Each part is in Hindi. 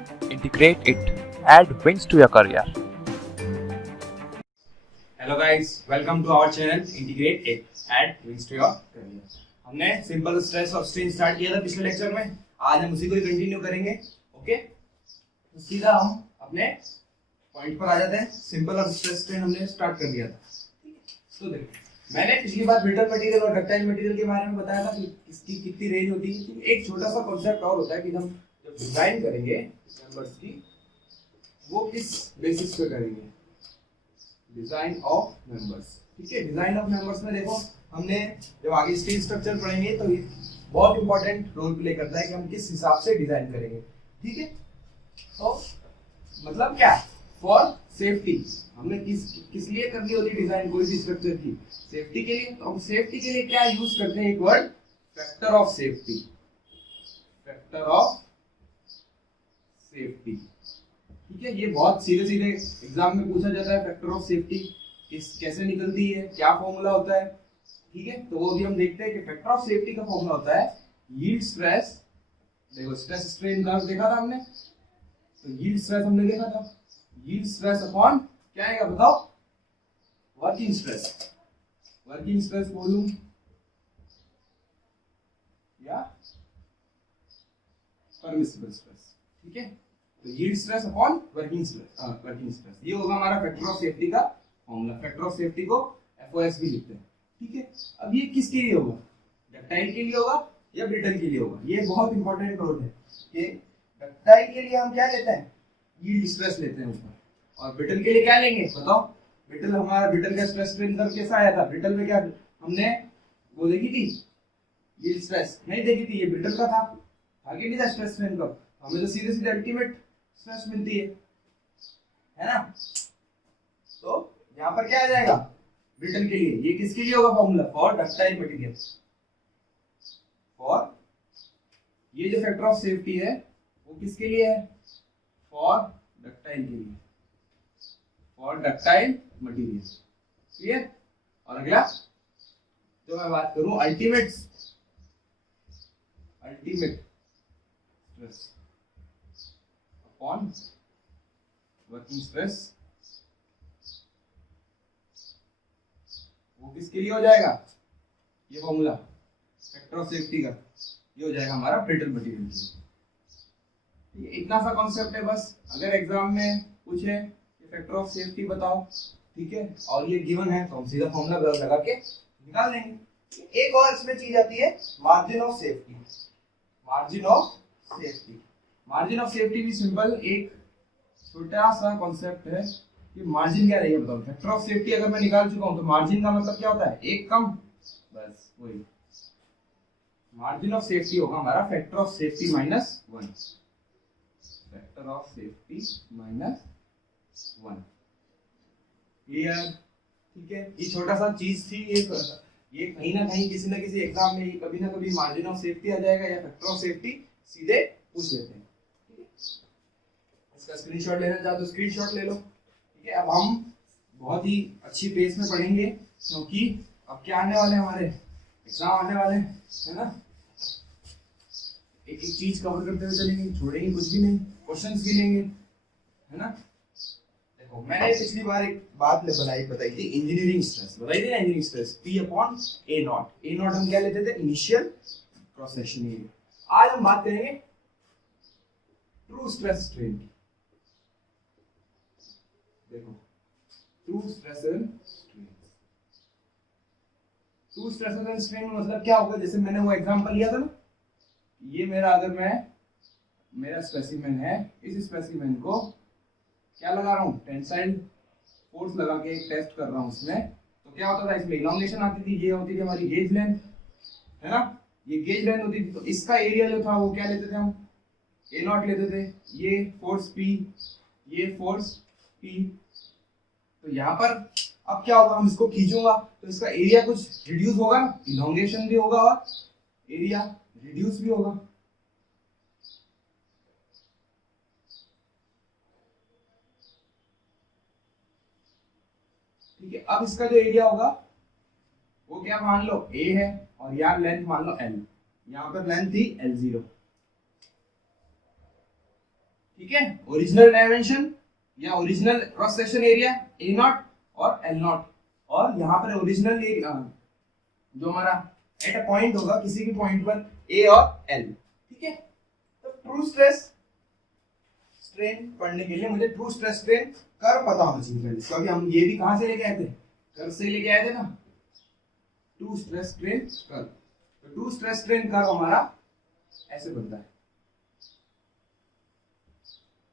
Integrate it. Add wings to your career. Hello guys, welcome to our channel integrated wings to your career. हमने सिंपल स्ट्रेस और स्ट्रेन स्टार्ट किया था पिछले लेक्चर में। आज हम उसी को ही कंटिन्यू करेंगे। ओके, तो सीधा हम अपने पॉइंट पर आ जाते हैं। सिंपल और स्ट्रेस स्ट्रेन हमने स्टार्ट कर दिया था। तो देखो, मैंने पिछली बार ब्रिटल मटेरियल और डक्टाइल मटेरियल के बारे में बताया था कि इसकी कितनी रेंज होती है। तो एक छोटा सा कॉन्सेप्ट और होता है कि हम जब डिजाइन करेंगे मेंबर्स की, वो किस बेसिस पे करेंगे, डिजाइन ऑफ मेंबर्स। ठीक है, डिजाइन ऑफ मेंबर्स में देखो, हमने जब आगे स्टील स्ट्रक्चर पढ़ेंगे तो ये बहुत इंपॉर्टेंट रोल प्ले करता है कि हम किस हिसाब से डिजाइन करेंगे। ठीक है, तो मतलब क्या, फॉर सेफ्टी। हमने किस लिए करनी होती है डिजाइन कोई भी स्ट्रक्चर की? सेफ्टी के लिए। तो हम सेफ्टी के लिए क्या यूज करते हैं? एक word, factor of safety. Factor of safety. ठीक है, ये बहुत सीधे सीधे एग्जाम में पूछा जाता है। फैक्टर ऑफ सेफ्टी कैसे निकलती है, क्या फॉर्मूला होता है? ठीक है, तो वो भी हम देखते हैं कि फैक्टर ऑफ सेफ्टी का फॉर्मूला होता है यील्ड स्ट्रेस। देखो, स्ट्रेस स्ट्रेन कर्व देखा था हमने, तो यील्ड स्ट्रेस हमने देखा था। यील्ड स्ट्रेस अपॉन क्या आएगा बताओ? Working stress. वर्किंग स्ट्रेस बोलूं या परमिसिबल स्ट्रेस। ठीक है, तो yield stress upon working stress. Working stress ये होगा हमारा फैक्टर ऑफ सेफ्टी का फॉर्मूला। फैक्टर ऑफ सेफ्टी को एफओएस भी लिखते हैं। ठीक है, अब ये किसके लिए होगा? डक्टाइल के लिए होगा या ब्रिटल के लिए होगा? ये बहुत इंपॉर्टेंट रोल है कि डक्टाइल के लिए हम क्या लेते हैं? यील्ड स्ट्रेस लेते हैं ऊपर। और ब्रिटल के लिए क्या लेंगे बताओ? ब्रिटल, हमारा ब्रिटल का स्ट्रेस स्ट्रेन कर्व कैसा आया था? ब्रिटल में क्या हमने वो देखी थी? यील्ड स्ट्रेस नहीं देखी थी, ये ब्रिटल का था। आगे नहीं था स्ट्रेस स्ट्रेन कर्व, हमें तो सीधे सीधे अल्टीमेट स्ट्रेस मिलती है ना? तो यहां पर क्या आ जाएगा ब्रिटल के लिए? ये किसके लिए होगा formula? For ductile material. For ये जो फैक्टर ऑफ सेफ्टी है वो किसके लिए है? फॉर डक्टाइल के लिए। For ductile material. क्लियर? और अगला जो मैं बात करूं, ultimate stress upon working stress, वो किसके लिए हो जाएगा? ये फॉर्मूला फैक्टर ऑफ सेफ्टी का ये हो जाएगा हमारा ब्रिटल मटेरियल के लिए। इतना सा कॉन्सेप्ट है बस। अगर एग्जाम में पूछे कि फैक्टर ऑफ सेफ्टी बताओ, ठीक है, और ये गिवन है, तो हम सीधा फॉर्मूला लगा के निकाल देंगे। एक और इसमें चीज आती है, margin of safety. Margin of safety. Margin of safety भी सिंपल एक छोटा सा कॉन्सेप्ट है कि मार्जिन क्या रहेगा बताओ। फैक्टर ऑफ सेफ्टी अगर मैं निकाल चुका हूं तो मार्जिन का मतलब क्या होता है? एक कम, बस वही। मार्जिन ऑफ सेफ्टी होगा हमारा factor of safety minus 1। Factor of safety minus 1। Clear? ठीक है, ये छोटा सा चीज थी। ये कहीं ना कहीं किसी ना किसी एग्जाम में कभी ना कभी मार्जिन ऑफ सेफ्टी आ जाएगा या फैक्टर ऑफ सेफ्टी सीधे पूछ लेते हैं। इसका स्क्रीनशॉट लेना चाहो तो स्क्रीनशॉट ले लो। ठीक है, अब हम बहुत ही अच्छी पेस में पढ़ेंगे क्योंकि अब क्या आने वाले हैं, हमारे एग्जाम आने वाले हैं, है ना? एक एक चीज कवर करते हुए चलेंगे, छोड़ेंगे कुछ भी नहीं, क्वेश्चंस भी लेंगे, है ना? देखो, मैंने पिछली बार एक बात बताई थी, इंजीनियरिंग स्ट्रेस बताई थी ना। Engineering stress P upon A not. A not हम क्या लेते थे? Initial cross section area. आज हम बात करेंगे ट्रू स्ट्रेस स्ट्रेन की। देखो, true stress and strain. True stress and strain मतलब क्या होगा? जैसे मैंने वो एग्जांपल लिया था ना, ये मेरा, अगर मेरा स्पेसिमेन है, इस स्पेसिमेन को क्या लगा रहा हूं? टेंसाइल फोर्स लगा के एक टेस्ट कर रहा हूं उसमें। तो क्या होता था? इसमें इलॉन्गेशन आती थी। ये होती थी हमारी गेज लेंथ, है ना? ये गेज लेंथ होती थी। तो इसका एरिया जो था वो क्या लेते थे हम? A नॉट लेते थे। ये फोर्स P, ये फोर्स P। तो यहाँ पर अब क्या होगा? हम इसको खींचूंगा तो इसका एरिया कुछ रिड्यूस होगा ना, इलॉन्गेशन भी होगा और एरिया रिड्यूस भी होगा। ठीक है, अब इसका जो एरिया होगा वो क्या मान लो? A है, और यहाँ लेंथ मान लो L। यहाँ पर लेंथ थी L0। ठीक है, ओरिजिनल डायमेंशन या original cross section area A not और एल नॉट, और यहाँ पर ओरिजिनल एरिया जो हमारा एट अ पॉइंट होगा, किसी भी पॉइंट पर ए और एल। ठीक है, तो ट्रू स्ट्रेस स्ट्रेन पढ़ने के लिए मुझे ट्रू स्ट्रेस स्ट्रेन कर्व पता होना चाहिए पहले, क्योंकि हम ये भी कहां से लेके आए थे, कर्व से लेके आए थे ना, ट्रू स्ट्रेस स्ट्रेन कर्व। तो ट्रू स्ट्रेस स्ट्रेन कर्व हमारा ऐसे बनता है।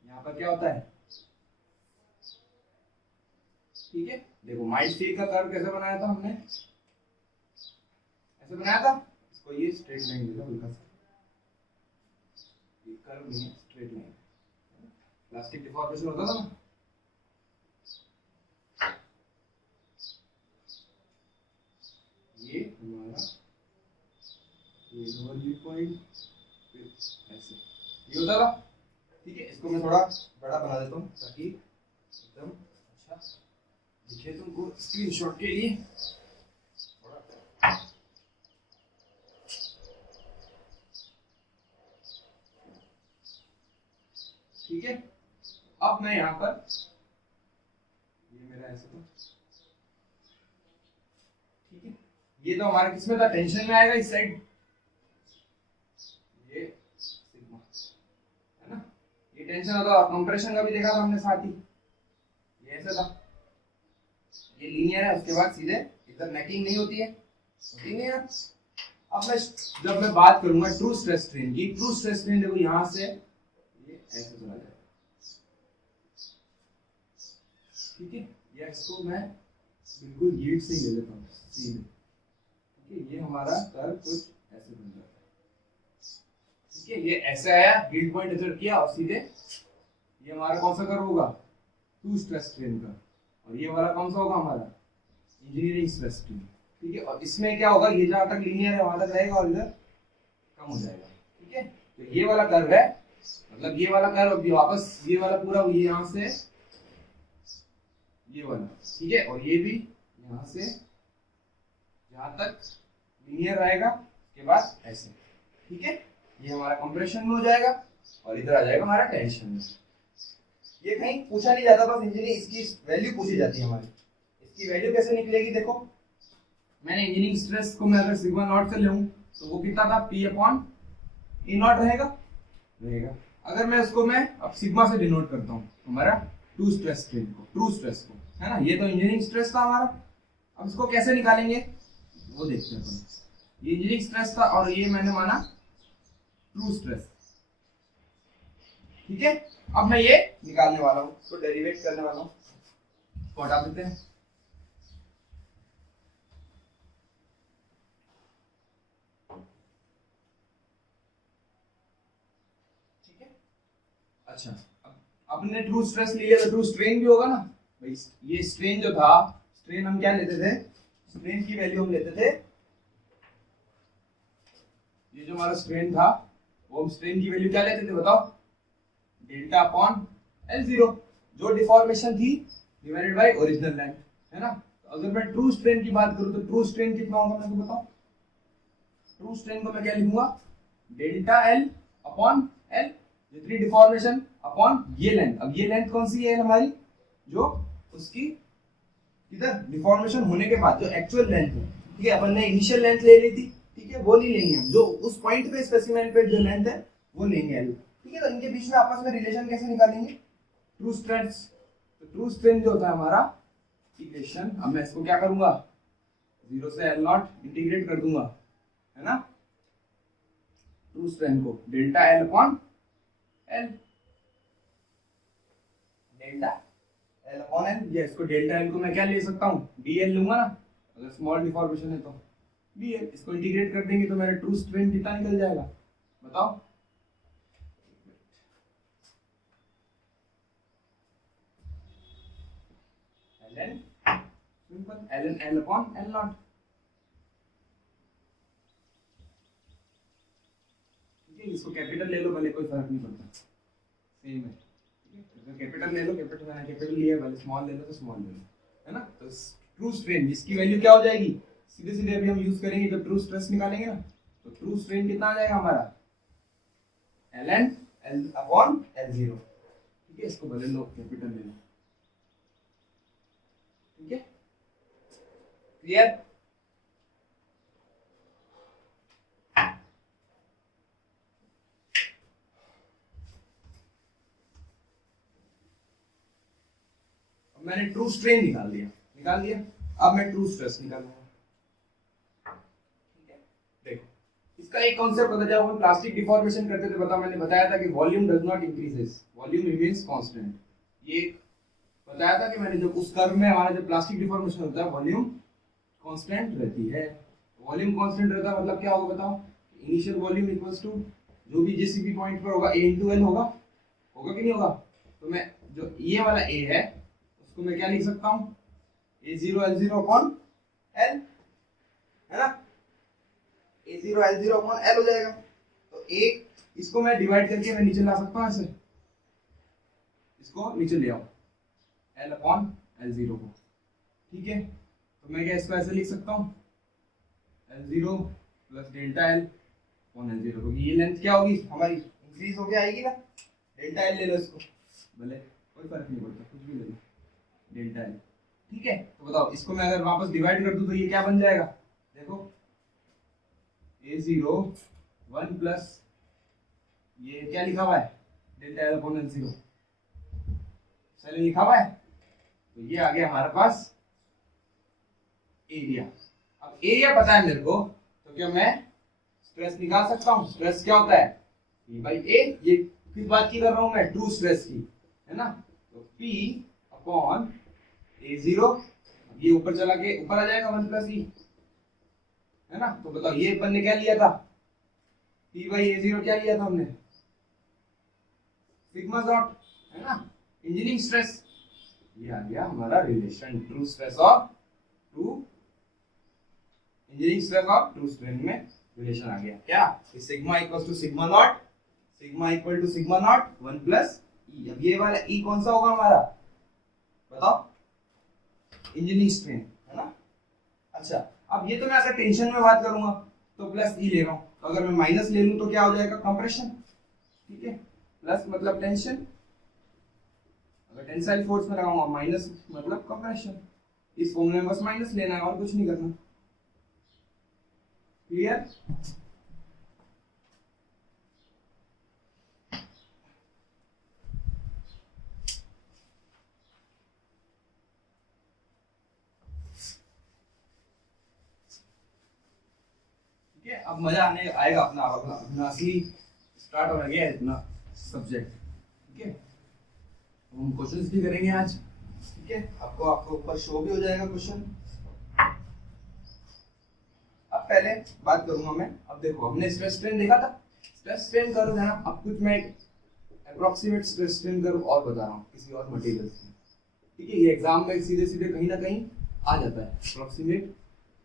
यहाँ पर क्या होता है, ठीक है, देखो माइल्ड स्टील का कर्व कैसे बनाया था हमने, ऐसे बनाया था, इसको ये स्ट्रेट लाइन ले लो हल्का सा, ये कर्व नहीं है, स्ट्रेट लाइन, प्लास्टिक डिफॉर्मेशन होता था ना, ये हमारा ये लोअर व्यू पॉइंट, फिर ऐसे ये होता था। ठीक है, इसको मैं थोड़ा बड़ा बना देता हूँ ताकि एकदम अच्छा दिखे तुमको स्क्रीनशॉट के लिए। ठीक है, अब मैं यहाँ पर ये मेरा ऐसे तो ठीक है, ये तो हमारे किसमें था, टेंशन में आएगा इस साइड, ये सिग्मा है ना, ये टेंशन होता है। कंप्रेशन का भी देखा था हमने साथ ही, ये ऐसे था, ये लीनियर है, उसके बाद सीधे इधर नेकिंग नहीं होती है, होती नहीं है। अब मैं जब मैं बात करूंगा ट्रू स्ट्रेस स्ट्रेन की, ट्रू स्ट्रेस स्ट्रेन देखो यहां से ये ऐसे चला जाएगा, ठीक है, या इसको मैं बिल्कुल यील्ड से ही ले लेता हूँ सीधे, ठीक है, ये हमारा कर्व कुछ ऐसे बन जाता है। ठीक है, ये ऐसे आया, यील्ड पॉइंट इधर किया और सीधे ये हमारा कौन सा कर्व होगा, ट्रू स्ट्रेस स्ट्रेन का, और ये वाला कौन सा होगा हमारा इंजीनियरिंग स्ट्रेस स्ट्रेन। ठीक है, और इसमें क्या होगा, ये जहां तक लीनियर है वहां तक रहेगा और इधर कम हो जाएगा। ठीक है, तो ये वाला कर्व है, मतलब ये वाला कर्व अभी वापस ये वाला पूरा ये यहां से ये वाला, ठीक है, और ये भी यहां से जहां तक लीनियर रहेगा उसके बाद ऐसे। ठीक है, ये हमारा कंप्रेशन में हो जाएगा और इधर आ जाएगा हमारा टेंशन में। ये कहीं पूछा नहीं जाता, बस इंजीनियरिंग इसकी वैल्यू पूछी जाती है हमारी। इसकी वैल्यू कैसे निकलेगी, देखो मैंने इंजीनियरिंग स्ट्रेस को मैं अगर सिग्मा नॉट से लूं तो वो कितना था, P अपॉन E नॉट रहेगा। अगर मैं उसको मैं अब सिग्मा से डिनोट करता हूँ हमारा ट्रू स्ट्रेस स्ट्रेन को, ट्रू स्ट्रेस को, है ना, ये तो इंजीनियरिंग स्ट्रेस था हमारा। अब इसको कैसे निकालेंगे वो देखते हैं अपन। ये इंजीनियरिंग स्ट्रेस था और ये मैंने माना ट्रू स्ट्रेस। ठीक है, अब मैं ये निकालने वाला हूँ, इसको डेरिवेट करने वाला हूँ, इसको हटा देते हैं। ठीक है, अच्छा अब हमने ट्रू स्ट्रेस लिया तो ट्रू स्ट्रेन भी होगा ना भाई। ये स्ट्रेन जो था, स्ट्रेन हम क्या लेते थे, स्ट्रेन की वैल्यू हम लेते थे, ये जो हमारा स्ट्रेन था वो हम स्ट्रेन की वैल्यू क्या लेते थे बताओ, डेल्टा अपॉन L0, जो डिफॉर्मेशन थी डिवाइडेड बाय ओरिजिनल लेंथ, है ना। तो अगर मैं ट्रू स्ट्रेन की बात करूं तो ट्रू स्ट्रेन कितना होगा मेरे को बताओ, ट्रू स्ट्रेन को मैं क्या लिखूंगा, डेल्टा L अपॉन L, जितनी डिफॉर्मेशन अपॉन ये लेंथ। अब ये लेंथ कौन सी है हमारी, जो उसकी इधर डिफॉर्मेशन होने के बाद जो एक्चुअल लेंथ है, ठीक है, अपन ने इनिशियल लेंथ ले ली थी, ठीक है, वो नहीं लेंगे हम, जो उस पॉइंट पे स्पेसिमेन पे जो लेंथ है वो लेंगे L। ठीक है, तो इनके बीच में आपस में रिलेशन कैसे निकालेंगे, ट्रू स्ट्रेस। तो ट्रू स्ट्रेन जो होता है हमारा इक्वेशन, अब मैं इसको क्या करूंगा, 0 से L नॉट इंटीग्रेट कर दूंगा, है ना, ट्रू स्ट्रेन को delta L upon L, delta L upon L, या इसको डेल्टा L को मैं क्या ले सकता हूँ, DL लूंगा ना, अगर स्मॉल डिफॉर्मेशन है तो DL, इसको इंटीग्रेट कर देंगे तो मेरा ट्रू स्ट्रेन कितना निकल जाएगा बताओ, ln simple ln L upon L not. ठीक है, इसको कैपिटल ले लो भले, कोई फर्क नहीं पड़ता, सेम है। ठीक है, कैपिटल ले लो, कैपिटल मैंने कैपिटल लिया, भले स्मॉल ले लो तो स्मॉल ले लो, है ना। तो ट्रू स्ट्रेन जिसकी वैल्यू क्या हो जाएगी, सीधे सीधे अभी हम यूज करेंगे जब ट्रू स्ट्रेस निकालेंगे ना, तो ट्रू स्ट्रेन कितना आ जाएगा हमारा, ln L अपॉन L0। ठीक है, इसको भले लो कैपिटल ले लो, ठीक है, क्लियर। अब मैंने ट्रू स्ट्रेन निकाल दिया, अब मैं ट्रू स्ट्रेस निकालूंगा। ठीक है, देखो इसका एक कॉन्सेप्ट होता है, जब हम प्लास्टिक डिफॉर्मेशन करते थे, मैंने बताया था कि volume does not increases, volume remains constant. ये बताया था कि मैंने जब उस कर्व में हमारा जब प्लास्टिक डिफॉर्मेशन होता है वॉल्यूम कांस्टेंट रहती है। वॉल्यूम कांस्टेंट रहता है मतलब क्या होगा बताओ, इनिशियल वॉल्यूम इक्वल्स टू जो भी जिस भी पॉइंट पर होगा a into l होगा कि नहीं होगा। तो मैं जो ये वाला a है उसको मैं क्या लिख सकता हूँ, a0 l0 अपॉन l, है ना, a0 l0 अपॉन l हो जाएगा। तो a इसको मैं डिवाइड करके मैं नीचे ला सकता हूँ, ऐसे इसको नीचे ले आओ l अपॉन l0 को, ठीक है। तो मैं क्या इसको ऐसे लिख सकता हूँ l0 plus delta l upon l0, क्योंकि ये लेंथ क्या होगी हमारी इंक्रीज होके आएगी ना, डेल्टा l ले लो इसको, भले कोई फर्क नहीं पड़ता, कुछ भी ले लो डेल्टा l, ठीक है। तो बताओ इसको मैं अगर वापस डिवाइड कर दूं तो ये क्या बन जाएगा, देखो a0 1 प्लस ये क्या लिखा हुआ है डेल्टा l अपॉन l0, चलो लिखा हुआ है, तो ये आ गया हमारे पास एरिया। अब एरिया पता है मेरे को, तो क्या मैं स्ट्रेस निकाल सकता हूँ। स्ट्रेस क्या होता है P बाई A, ये किस बात की कर रहा हूँ मैं, ट्रू स्ट्रेस की, है ना। तो P अपॉन A0, ये ऊपर चला के ऊपर आ जाएगा 1 प्लस E, है ना। तो बताओ ये अपन ने क्या लिया था, P बाई A0 क्या लिया था हमने, सिग्मा डॉट, है ना, इंजीनियरिंग स्ट्रेस। ये आ गया हमारा रिलेशन, ट्रू स्ट्रेस और ट्रू इंजीनियरिंग स्ट्रेस और ट्रू स्ट्रेन में रिलेशन आ गया क्या, sigma equal to sigma naught, sigma equal to sigma naught 1 plus E. अब ये वाला ई कौन सा होगा हमारा बताओ, इंजीनियरिंग स्ट्रेन, है ना। अच्छा अब ये तो मैं अगर टेंशन में बात करूंगा तो प्लस ई ले रहा हूं, तो अगर मैं माइनस ले लूं तो क्या हो जाएगा कंप्रेशन, ठीक है। प्लस मतलब टेंशन, अगर टेंसाइल फोर्स में लगाऊंगा, माइनस मतलब कंप्रेशन। इस फॉर्मूले में बस माइनस लेना है और कुछ नहीं करना, क्लियर। ठीक है, अब मजा आने आएगा, अपना असली स्टार्ट होने गया अपना सब्जेक्ट, ठीक है। हम क्वेश्चंस भी करेंगे आज, ठीक है। आपको ऊपर शो भी हो जाएगा क्वेश्चन। अब पहले बात करूंगा मैं, अब देखो हमने स्ट्रेस स्ट्रेन देखा था, स्ट्रेस स्ट्रेन कर्व है ना। अब कुछ मैं अप्रोक्सीमेट स्ट्रेस स्ट्रेन कर्व और बता रहा हूँ किसी और मटेरियल से, ठीक है। ये एग्जाम में सीधे सीधे कहीं ना कहीं आ जाता है अप्रोक्सीमेट।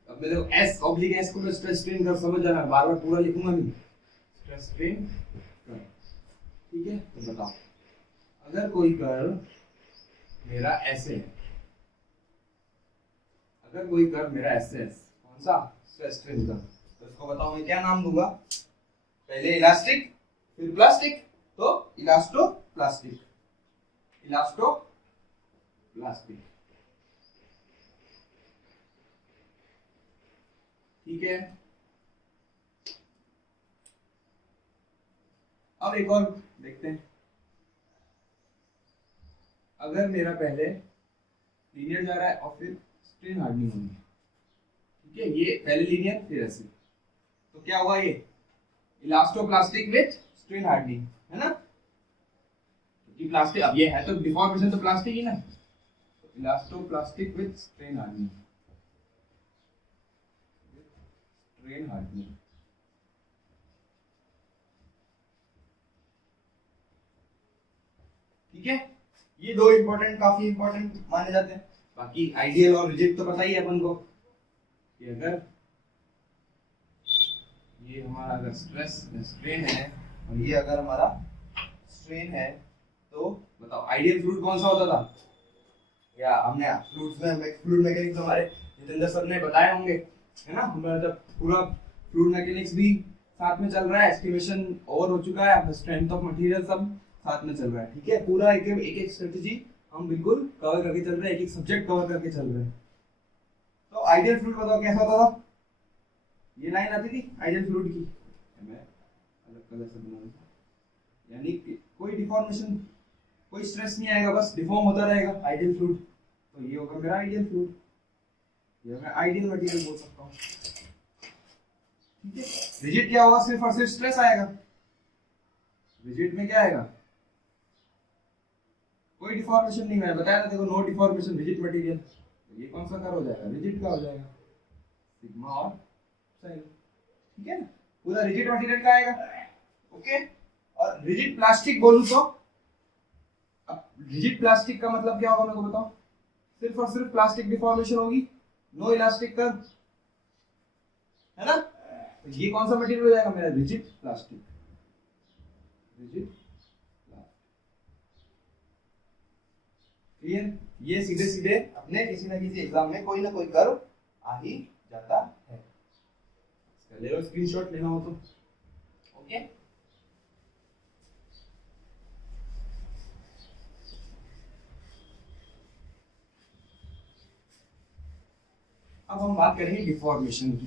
अब मैं देखो एस ऑब्लिक एस को मैं स्ट्रेस स्ट्रेन कर्व समझ जाना, बार बार पूरा लिखूंगा नहीं, स्ट्रेस स्ट्रेन कर्व, ठीक है। तो बताओ अगर कोई कर्व मेरा ऐसे है, अगर कोई कर्व मेरा ऐसे है, कौन सा स्ट्रेस स्ट्रेन कर्व, तो इसको बताओ मैं क्या नाम दूंगा, पहले इलास्टिक फिर प्लास्टिक, तो इलास्टो प्लास्टिक, इलास्टो प्लास्टिक, ठीक है। अब एक और देखते हैं, अगर मेरा पहले लीनियर जा रहा है और फिर स्ट्रेन हार्डनिंग होगी, ठीक है, ये पहले लीनियर फिर ऐसे, तो क्या होगा ये इलास्टोप्लास्टिक विथ स्ट्रेन हार्डनिंग, है ना। क्योंकि प्लास्टिक अब ये है तो डिफॉर्मेशन तो प्लास्टिक ही ना, तो elastoplastic with strain hardening, strain hardening, ठीक है। ये दो इंपॉर्टेंट, काफी इंपॉर्टेंट माने जाते हैं। बाकी आइडियल और रिजिड तो पता ही है अपन को कि अगर ये हमारा अगर स्ट्रेन है और ये अगर हमारा स्ट्रेन है, तो बताओ आइडियल फ्लूइड कौन सा होता था, या हमने फ्लूइड्स में फ्लूइड मैकेनिक्स हमारे जितेंद्र सर ने बताए होंगे, है ना। हमारा जब पूरा फ्लूइड मैकेनिक्स भी साथ में चल रहा है, एस्टिमेशन ओवर हो चुका है, स्ट्रेंथ ऑफ मटेरियल सब साथ में चल रहा है, ठीक है। पूरा एक एक स्ट्रेटेजी हम बिल्कुल कवर करके चल रहे हैं, एक एक सब्जेक्ट कवर करके चल रहे हैं। तो आइडियल फ्लूइड बताओ कैसा होता था? ये लाइन आती थी आइडियल फ्लूइड की, मैं अलग कलर से बना दूं, यानी कोई डिफॉर्मेशन, कोई स्ट्रेस नहीं आएगा, बस डिफॉर्म होता रहेगा आइडियल फ्लूइड। तो ये होगा मेरा आइडियल फ्लूइड, ये मैं आइडियल मटेरियल बोल सकता हूँ, ठीक है। रिजिड क्या होगा? सिर्फ और सिर्फ स्ट्रेस आएगा। रिजिड में क्या आएगा? कोई डिफॉर्मेशन नहीं, मैंने बताया था देखो, नो डिफॉर्मेशन रिजिड मटेरियल। तो ये कौन सा कर हो जाएगा? रिजिड का हो जाएगा, सिग्मा और साइन, ठीक है ना। पूरा रिजिड मटेरियल का आएगा, ओके। और रिजिड प्लास्टिक बोलूं तो, अब रिजिड प्लास्टिक का मतलब क्या होगा मेरे को बताओ? सिर्फ और सिर्फ प्लास्टिक डिफॉर्मेशन होगी, नो इलास्टिक कर्व, है ना। तो ये कौन सा मटेरियल हो जाएगा मेरा? Rigid plastic, rigid plastic, clear. ये सीधे सीधे अपने किसी ना किसी एग्जाम में कोई ना कोई कर्व आ ही जाता है। ले लो स्क्रीनशॉट लेना हो तो, ओके। अब हम बात करेंगे डिफॉर्मेशन की,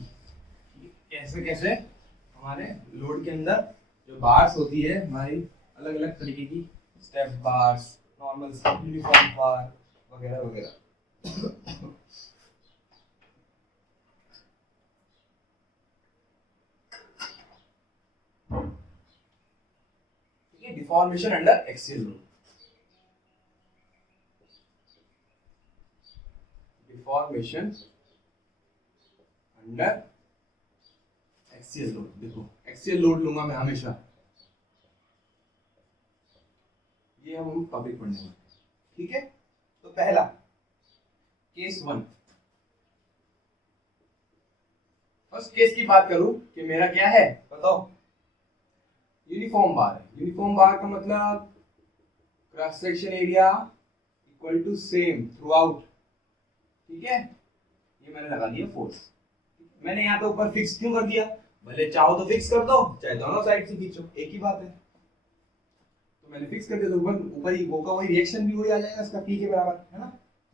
कैसे कैसे हमारे लोड के अंदर जो बार्स होती है हमारी अलग अलग तरीके की, स्टेप बार्स, नॉर्मल यूनिफॉर्म बार वगैरह वगैरह। ठीक है, deformation under axial load, deformation under axial load. देखो एक्सियल लोड लूंगा मैं हमेशा, ये हम टॉपिक पढ़ने वाले, ठीक है। तो पहला केस 1, फर्स्ट केस की बात करूं कि मेरा क्या है बताओ? यूनिफॉर्म बार है। यूनिफॉर्म बार का मतलब cross section area equal to same throughout, ठीक है। ये मैंने लगा दिया फोर्स, मैंने यहाँ पे ऊपर फिक्स क्यों कर दिया? भले चाहो तो फिक्स कर दो, चाहे दोनों साइड से खींचो, एक ही बात है। तो मैंने फिक्स कर दिया तो ऊपर ऊपर ही वो का वही रिएक्शन भी वही आ जाएगा इसका, पी के बराबर, है ना।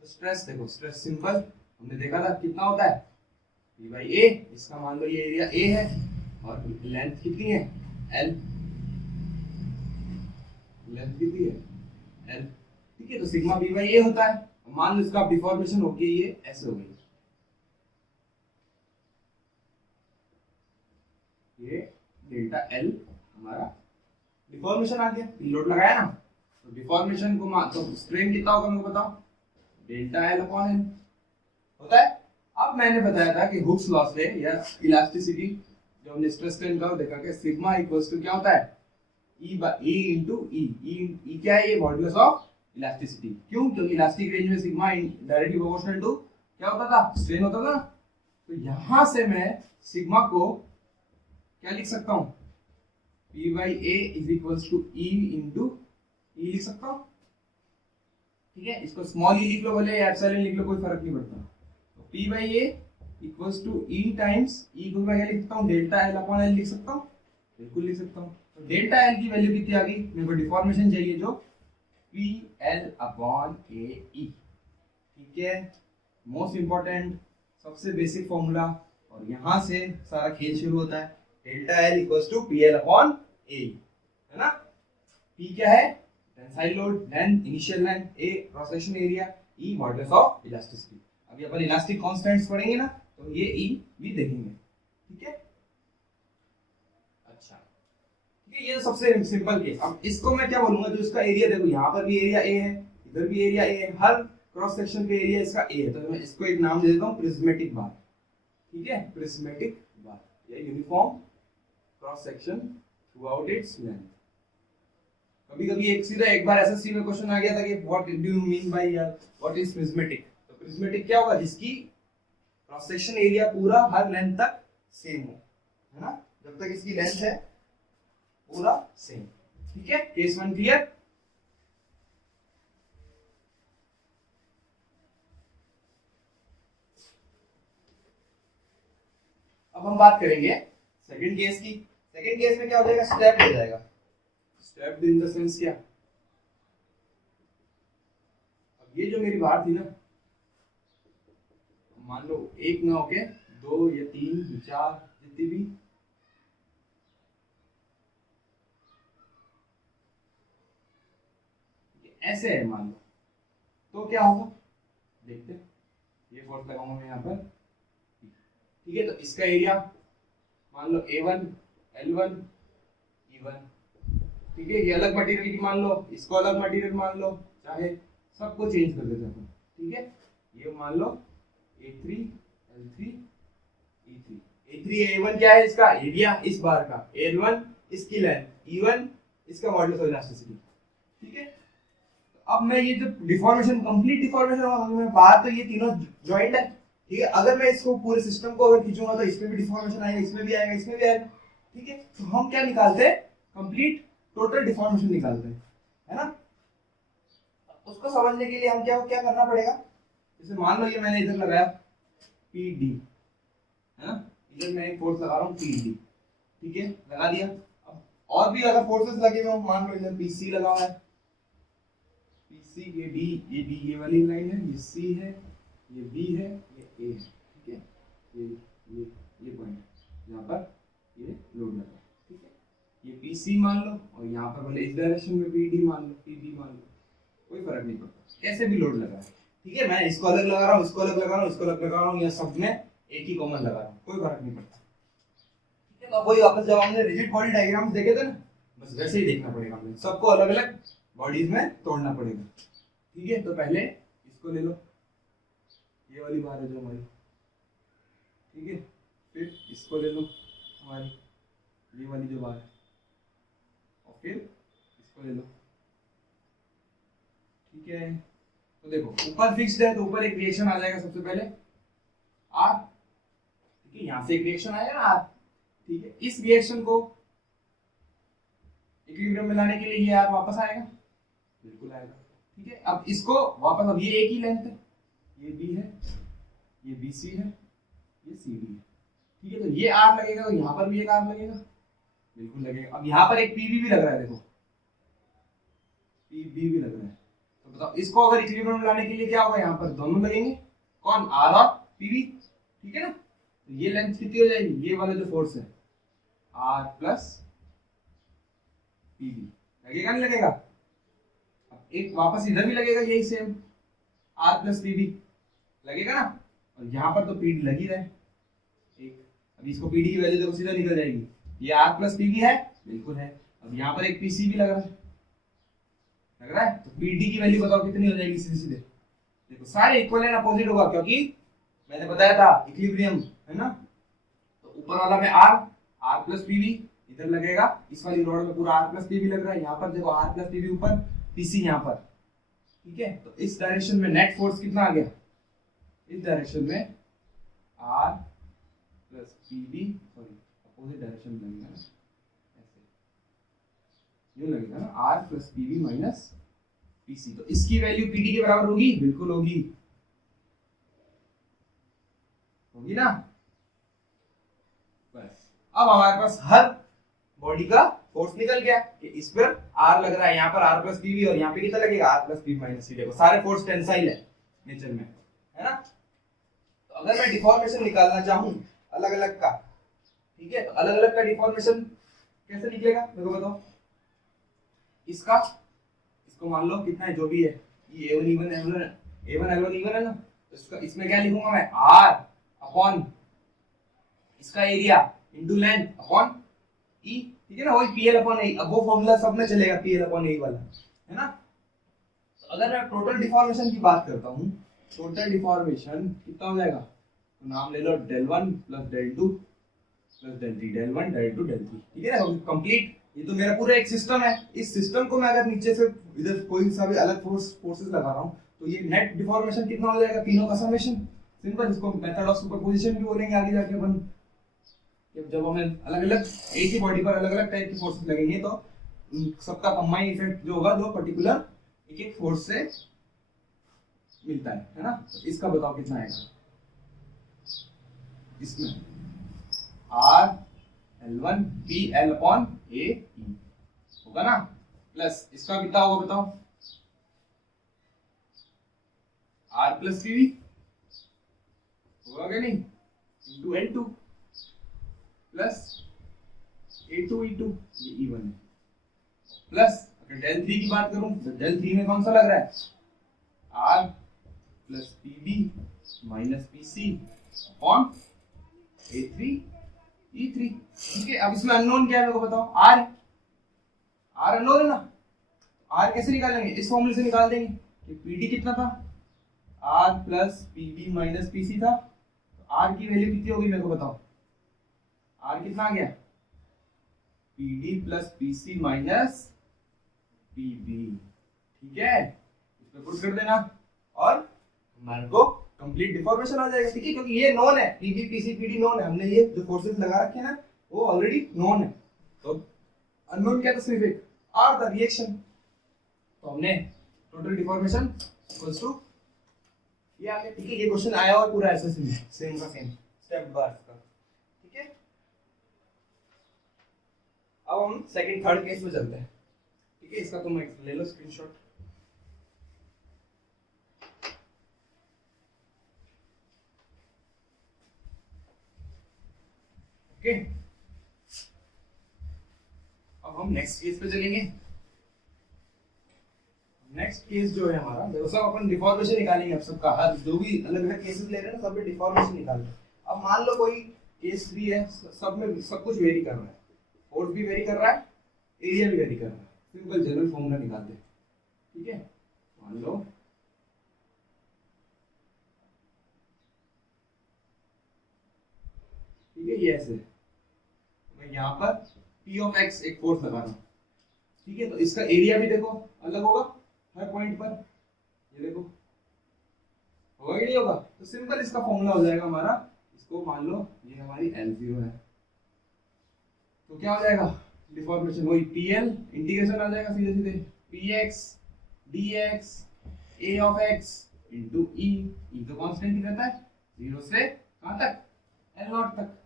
तो स्ट्रेस देखो, स्ट्रेस सिंपल हमने देखा था कितना होता है, पी बाई ए। इसका मान लो ये एरिया ए है और लेंथ कितनी है? एल, लेंथ कितनी है? एल, ठीक है। तो सिग्मा बी बाई ए होता है। मान लो इसका डिफॉर्मेशन हो गई, ये ऐसे हो गई, ये डेल्टा एल हमारा डिफॉर्मेशन आ गया, लोड लगाया ना। तो डिफॉर्मेशन को मान तो स्ट्रेन कितना होगा मेरे को बताओ? डेल्टा एल अपॉन एन होता है। अब मैंने बताया था कि हुक्स लॉ से या इलास्टिसिटी, जो हमने स्ट्रेस स्ट्रेन कर्व देखा कि सिग्मा इक्वल्स टू क्या होता है? ई बाई ई इनटू ई। ई क्या है? ये मॉडुलस ऑफ इलास्टिसिटी। क्यों? क्योंकि इलास्टिक रेंज में सिग्मा डायरेक्टली प्रोपोर्शनल टू क्या होता था? स्ट्रेन होता था। तो यहां से मैं सिग्मा को क्या लिख सकता हूं? P by A is equals to E into E लिख सकता हूं, ठीक है। इसको स्मॉल ई लिख लो भले या एप्सिलॉन लिख लो, कोई फर्क नहीं पड़ता। तो P by A equals to E times E को मैं क्या लिख सकता हूं? डेल्टा एल अपॉन एल लिख सकता हूं, बिल्कुल लिख सकता हूं। तो डेल्टा एल की वैल्यू कितनी आ गई? मेरे को डिफॉर्मेशन चाहिए जो P L upon A E, ठीक है। मोस्ट इंपॉर्टेंट, सबसे बेसिक फॉर्मूला, और यहां से सारा खेल शुरू होता है। Delta L equals to P L upon A, है ना। पी क्या है? Tensile load, length, initial length, A cross section area, E modulus of elasticity. अभी अपन इलास्टिक कांस्टेंट्स पढ़ेंगे ना, तो ये ई भी देखेंगे, ठीक है। अच्छा, ठीक है, ये सबसे सिंपल केस। अब इसको मैं क्या बोलूंगा? जो इसका एरिया देखो, यहाँ पर भी एरिया ए है, इधर भी एरिया ए है, हर क्रॉस सेक्शन का एरिया इसका ए है। तो मैं इसको एक नाम दे देता हूँ प्रिज्मेटिक बार, ठीक है। प्रिज्मेटिक बार या uniform cross section through out its length. कभी कभी एक बार एसएससी में क्वेश्चन आ गया था कि what do you mean by what is prismatic. तो प्रिज्मेटिक क्या होगा? जिसकी क्रॉस सेक्शन एरिया पूरा हर लेंथ तक सेम हो, है ना। जब तक इसकी लेंथ है पूरा सेम, ठीक है। Case 1 clear? अब हम बात करेंगे सेकंड केस की। सेकंड केस में क्या हो जाएगा? स्टेप्ड हो जाएगा। स्टेप्ड इन द सेंस क्या? ये जो मेरी बात थी ना, मान लो एक ना होके 2 या 3 या 4 जितनी भी ऐसे है मान लो, तो क्या होगा देखते हैं। ये फोर्स लगाऊंगा मैं यहाँ पर, ठीक है। तो इसका एरिया मान लो A1 L1 E1, ठीक है। ये अलग मटेरियल की मान लो, इसको अलग मटेरियल मान लो, चाहे सबको चेंज कर देते हैं, ठीक है। ये मान लो A3 L3 E3, A3 A1 क्या है इसका एरिया इस बार का, L1 इसकी लेंथ, E1 इसका मॉडुलस ऑफ इलास्टिसिटी, ठीक है। अब मैं ये जो डिफॉर्मेशन, कंप्लीट डिफॉर्मेशन में बात, तो ये तीनों जॉइंट है, ठीक है। अगर मैं इसको पूरे सिस्टम को अगर खींचूंगा तो इसमें भी डिफॉर्मेशन आएगा, इसमें भी आएगा, इसमें भी आएगा, ठीक है। तो हम क्या निकालते हैं, कंप्लीट टोटल डिफॉर्मेशन निकालते हैं, है ना। उसको समझने के लिए हम क्या क्या करना पड़ेगा, जैसे मान लो ये मैंने इधर लगाया PD, है ना, इधर मैं एक फोर्स लगा रहा हूँ PD, ठीक है, लगा दिया। अब और भी अगर फोर्सेस लगे हुए, मान लो इधर PC लगा हुआ है, PC, ये D ये वाली लाइन है, ये C है, ये B है, ये A है, ठीक है। ये पॉइंट यहाँ पर ये लोड लगा, ठीक है। ये PC मान लो, और यहाँ पर बोले इस डायरेक्शन में PD मान लो, PB मान लो, कोई फर्क नहीं पड़ता, कैसे भी लोड लगा है, ठीक है। मैं इसको अलग लगा रहा हूँ, इसको अलग लगा रहा हूँ, इसको अलग लगा रहा हूँ, या सब में एक ही कॉमन लगा रहा हूँ, कोई फर्क नहीं पड़ता, ठीक है। तो वही वापस जब हमने रिजिड बॉडी डायग्राम्स देखे थे ना, बस वैसे ही देखना पड़ेगा, हमें सबको अलग अलग बॉडीज में तोड़ना पड़ेगा, ठीक है। तो पहले इसको ले लो, ये वाली बार है जो हमारी, ठीक है। फिर इसको ले लो हमारी ये वाली जो बार है, और फिर इसको ले लो, ठीक है। तो देखो ऊपर फिक्स्ड है, तो ऊपर एक रिएक्शन आ जाएगा सबसे पहले R, ठीक है। यहां से एक रिएक्शन आएगा ना R, ठीक है। इस रिएक्शन को इक्विलिब्रियम में लाने के लिए ये R वापस आएगा, बिल्कुल आएगा, ठीक है। अब इसको वापस, अब ये एक ही लेंथ है, ये B है, ये BC है, ये CD है, ठीक है। तो ये R लगेगा, तो यहाँ पर भी एक R लगेगा, बिल्कुल लगेगा। अब यहाँ पर एक PB भी लग रहा है, देखो PB भी लग रहा है, तो बताओ इसको अगर इक्विलिब्रियम में लाने के लिए क्या होगा, यहाँ पर दोनों लगेंगे, कौन, R और PB, ठीक है ना। तो ये लेंथ कितनी हो जाएगी, ये वाला जो फोर्स है R प्लस PB, लगेगा नहीं लगेगा। अब एक वापस इधर भी लगेगा, यही सेम R प्लस PB लगेगा ना, और यहाँ पर तो PD लग ही रहा है एक। अब इसको PD की वैल्यू देखो सीधा निकल जाएगी, ये R प्लस PB है, बिल्कुल है। अब यहाँ पर एक PC भी लग रहा है, तो PD की वैल्यू बताओ कितनी हो जाएगी, सीधे सीधे देखो सारे इक्वल एंड अपोजिट होगा, क्योंकि मैंने बताया था इक्विलिब्रियम, है ना। तो ऊपर वाला में R प्लस PB इधर लगेगा, इस वाली रॉड में पूरा R प्लस PB लग रहा है, यहाँ पर देखो R प्लस PB ऊपर, PC यहाँ पर, ठीक है। तो इस डायरेक्शन में नेट फोर्स कितना आ गया, इस डायरेक्शन में R plus PB, sorry opposite direction में लगेगा ना, ऐसे यूं लगेगा ना, R plus PB minus PC। तो इसकी वैल्यू PD के बराबर होगी, बिल्कुल होगी, होगी ना। बस अब हमारे पास हर बॉडी का फोर्स निकल गया कि इस पर R लग रहा है, यहाँ पर R प्लस PB, और यहाँ पे कितना लगेगा R plus PB minus C। देखो सारे फोर्स टेंसाइल है नेचर में, है ना। तो अगर मैं डिफॉर्मेशन निकालना चाहूं अलग अलग का, ठीक है, तो अलग अलग का डिफॉर्मेशन कैसे निकलेगा, देखो बताओ। इसको मान लो कितना है जो भी है, ये A1 E1 L1 E1 है ना, तो इसका इसमें क्या लिखूंगा मैं, R अपॉन इसका area into length upon E, ठीक है ना, वही PL अपॉन A। अब वो फॉर्मूला सब में चलेगा, PL अपॉन A वाला, है ना। तो अगर मैं टोटल डिफॉर्मेशन की बात करता हूँ, टोटल डिफॉर्मेशन कितना हो जाएगा, तो नाम ले लो del 1 plus del 2 plus del 3, del 1 del 2 del 3, ठीक है ना, कंप्लीट। ये तो मेरा पूरा एक सिस्टम है, इस सिस्टम को मैं अगर नीचे से इधर कोई सा भी अलग फोर्सेस लगा रहा हूँ, तो ये नेट डिफॉर्मेशन कितना हो जाएगा, तीनों का समेशन, सिंपल। इसको मेथड ऑफ सुपरपोजिशन भी बोलेंगे आगे जाके अपन, जब हमें अलग अलग एक ही बॉडी पर अलग अलग टाइप के फोर्सेस लगेंगे, तो सबका कंबाइन इफेक्ट जो होगा, जो पर्टिकुलर एक एक फोर्स से मिलता है ना। तो इसका बताओ कितना आएगा, इसमें R L1 PL upon A E होगा ना, प्लस इसका कितना होगा बताओ, आर प्लस पी वी होगा क्या नहीं, into N two plus A two E two, ये ई वन है, प्लस अगर डेल थ्री की बात करूं तो डेल थ्री में कौन सा लग रहा है, R plus P B minus P C upon A three E three. ठीक है, अब इसमें अननोन क्या है मेरे को बताओ, आर है, आर अननोन है ना, आर कैसे निकालेंगे, इस फॉर्मूले से निकाल देंगे कि पी डी कितना था, R plus P B minus P C था, तो आर की वैल्यू कितनी होगी मेरे को बताओ, आर कितना आ गया, P D plus P C minus P B. ठीक है, इसमें पुट कर देना और हमारे को कंप्लीट डिफॉर्मेशन आ जाएगा। ठीक है, क्योंकि ये नोन है, P B P C P D known है, हमने ये जो फोर्सेस लगा रखे हैं ना वो ऑलरेडी नोन है, तो अननोन क्या था, सिर्फ एक आर द रिएक्शन, तो हमने टोटल डिफॉर्मेशन इक्वल्स टू ये आ गया। ठीक है, ये क्वेश्चन आया और पूरा एसएससी में सेम का सेम स्टेप बार का। ठीक है, अब हम सेकंड थर्ड केस में चलते हैं। ठीक है, इसका तुम ले लो स्क्रीनशॉट। ओके, अब हम नेक्स्ट केस पे चलेंगे। नेक्स्ट केस जो है हमारा, देखो सब अपन डिफॉर्मेशन निकालेंगे, अब सबका हर जो भी अलग अलग केसेस ले रहे हैं ना सब में डिफॉर्मेशन निकालेंगे। अब मान लो कोई केस भी है, सब में सब कुछ वेरी कर रहा है, फोर्स भी वेरी कर रहा है, एरिया भी वेरी कर रहा है, सिंपल जनरल फॉर्मूला निकालते हैं। ठीक है, मान लो ठीक है, ये ऐसे मैं यहाँ पर P ऑफ x एक फोर्स लगा रहा हूँ। ठीक है, तो इसका एरिया भी देखो अलग होगा हर पॉइंट पर, ये देखो होगा कि नहीं होगा, तो सिंपल इसका फॉर्मूला हो जाएगा हमारा, इसको मान लो ये हमारी L0 है, तो क्या हो जाएगा डिफॉर्मेशन, वही PL इंटीग्रेशन आ जाएगा सीधे सीधे px dx a of x into e तो कांस्टेंट ही रहता है, 0 से कहां तक, L0 तक,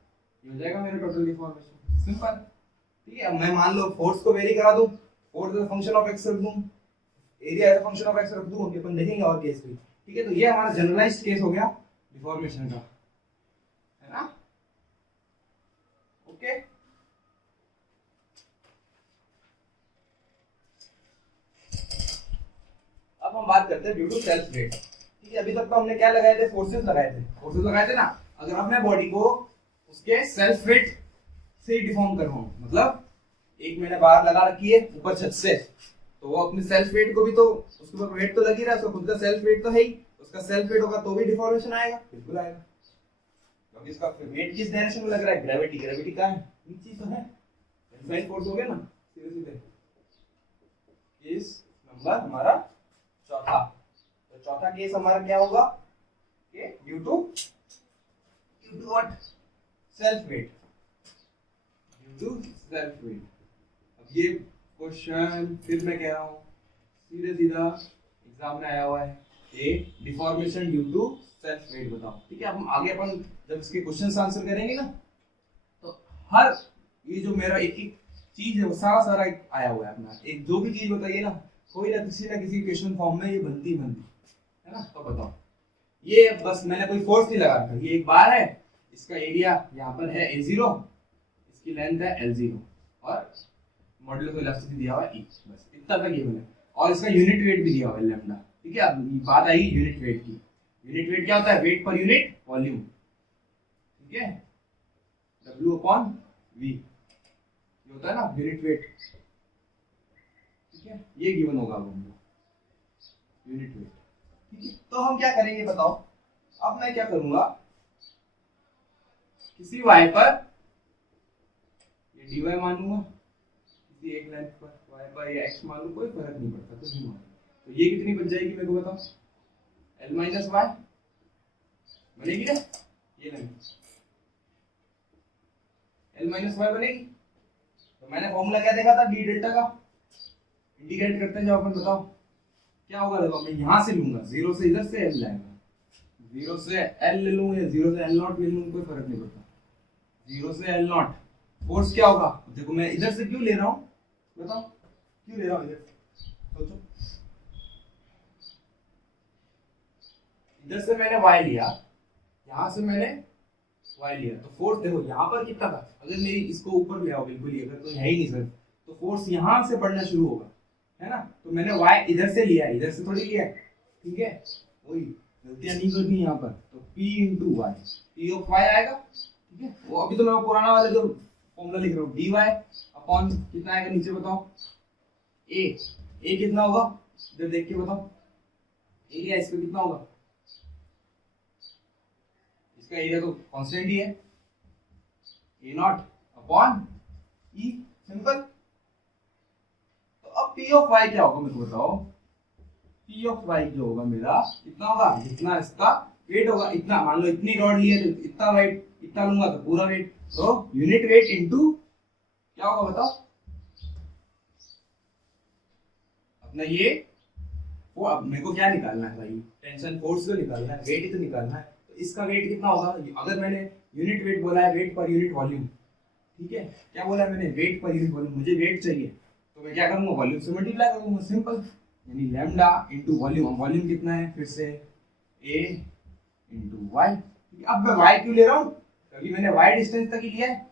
ये हो जाएगा मेरा टोटल डिफॉर्मेशन, सिंपल। ठीक है, अब मैं मान लो फोर्स को वेरी करा दूं, force as a function of x रख दूं, area as a function of x रख दूं, अपन देखेंगे और केस भी। ठीक है, तो ये हमारा जनरलाइज्ड केस हो गया डिफॉर्मेशन का, है ना। ओके, अब हम बात करते हैं ड्यू टू सेल्फ वेट। ठीक है, अभी तक तो हमने क्या लगाए थे, फोर्सेस लगाए थे ना। अगर अब मैं बॉडी को उसके सेल्फ वेट से डिफॉर्म कर रहा हूं, मतलब एक मैंने बार लगा रखी है ऊपर छत से, तो वो अपने सेल्फ वेट को भी तो उसके ऊपर वेट तो लग ही रहा है, उसका खुद का सेल्फ वेट तो है ही, उसका सेल्फ वेट होगा तो भी डिफॉर्मेशन आएगा, बिल्कुल आएगा, क्योंकि इसका वेट किस डायरेक्शन में लग रहा है, ग्रेविटी, ग्रेविटी कहां है, नीचे तो है, इंफाइनाइट फोर्स हो गया ना सीधे सीधे। केस नंबर हमारा चौथा, तो चौथा केस हमारा क्या होगा कि due to what, self weight, due to self weight. अब ये क्वेश्चन फिर मैं कह रहा हूं सीधे सीधा एग्जाम में आया हुआ है, A deformation due to self weight बताओ। ठीक है, अब हम आगे अपन जब इसके क्वेश्चंस आंसर करेंगे ना, तो हर ये जो मेरा एक एक चीज है वो सारा सारा एक आया हुआ है अपना, एक जो भी चीज बताइए ना कोई ना किसी क्वेश्चन फॉर्म में ये बनती है ना, तो बताओ। ये बस मैंने कोई फोर्स नहीं लगा रखा, ये एक बार है, इसका एरिया यहाँ पर है A0, इसकी लेंथ है L0 और मॉड्यूलस ऑफ इलास्टिसिटी दिया हुआ है E, बस इतना तक ये बना, और इसका यूनिट वेट भी दिया हुआ है लैम्डा। ठीक है, अब बात आई यूनिट वेट की, यूनिट वेट क्या होता है, वेट पर यूनिट वॉल्यूम। ठीक है, W अपॉन V ये होता है ना यूनिट वेट। ठीक है, ये गिवन होगा अब हमको यूनिट वेट। ठीक है, तो हम क्या करेंगे बताओ, अब मैं क्या करूंगा, किसी y पर ये dy मान लूंगा, किसी एक लेंथ पर y पर ये x मान लूं, कोई फर्क नहीं पड़ता, कुछ भी मान, तो ये कितनी बन जाएगी मेरे को बताओ, l माइनस y बनेगी ना, ये लेंथ l माइनस y बनेगी। तो मैंने फॉर्मूला क्या देखा था, d डेल्टा का, इंटीग्रेट करते हैं जब अपन, बताओ क्या होगा, देखो मैं यहां से लूंगा, 0 से इधर से l लाएगा, 0 से l ले लूं या 0 से l0 ले लूं, कोई फर्क नहीं पड़ता, 0 से l0 फोर्स क्या होगा, देखो मैं इधर से क्यों ले रहा हूं, बताओ क्यों ले रहा हूं इधर, सोचो, इधर से मैंने y लिया, यहाँ से मैंने y लिया, तो फोर्स देखो यहाँ पर कितना था, अगर मेरी इसको ऊपर ले आओ बिल्कुल ही, अगर तो है ही नहीं सर, तो फोर्स यहाँ से बढ़ना शुरू होगा, है ना। तो मैंने y इधर से लिया, इधर से थोड़ी लिया, ठीक है, वही गलतियां नहीं करनी यहाँ पर। तो p into Y, p of y आएगा, ठीक है। वो अभी तो मैं पुराना वाला जो फॉर्मूला लिख रहा हूँ, dy अपॉन कितना आएगा नीचे बताओ, a कितना होगा, इधर देख के बताओ, एरिया इसका कितना होगा, इसका एरिया तो कांस्टेंट ही है, ए नॉट अपॉन ई, सिंपल। तो अब पी ऑफ वाई क्या होगा मेरे को बताओ, पी ऑफ वाई जो होगा मेरा कितना होगा, जितना इसका वेट होगा, इतना मान लो इतनी रॉड ली है तो इतना वेट, इतना लूंगा तो पूरा वेट, तो यूनिट वेट इनटू क्या होगा बताओ अपना ये, वो अब मेरे को क्या निकालना है भाई, टेंशन फोर्स को निकालना है, वेट ही तो निकालना है। तो इसका वेट कितना होगा, अगर मैंने यूनिट वेट बोला है, वेट पर यूनिट वॉल्यूम, ठीक है, क्या बोला है मैंने, वेट पर यूनिट वॉल्यूम, मुझे वेट चाहिए तो मैं क्या करूंगा, वॉल्यूम से मल्टीप्लाई करूंगा, सिंपल, यानी लैम्डा इनटू वॉल्यूम। वॉल्यूम कितना है फिर से, a इनटू वाई। अब मैं y क्यों ले रहा हूँ, क्योंकि मैंने y डिस्टेंस तक ही लिया है,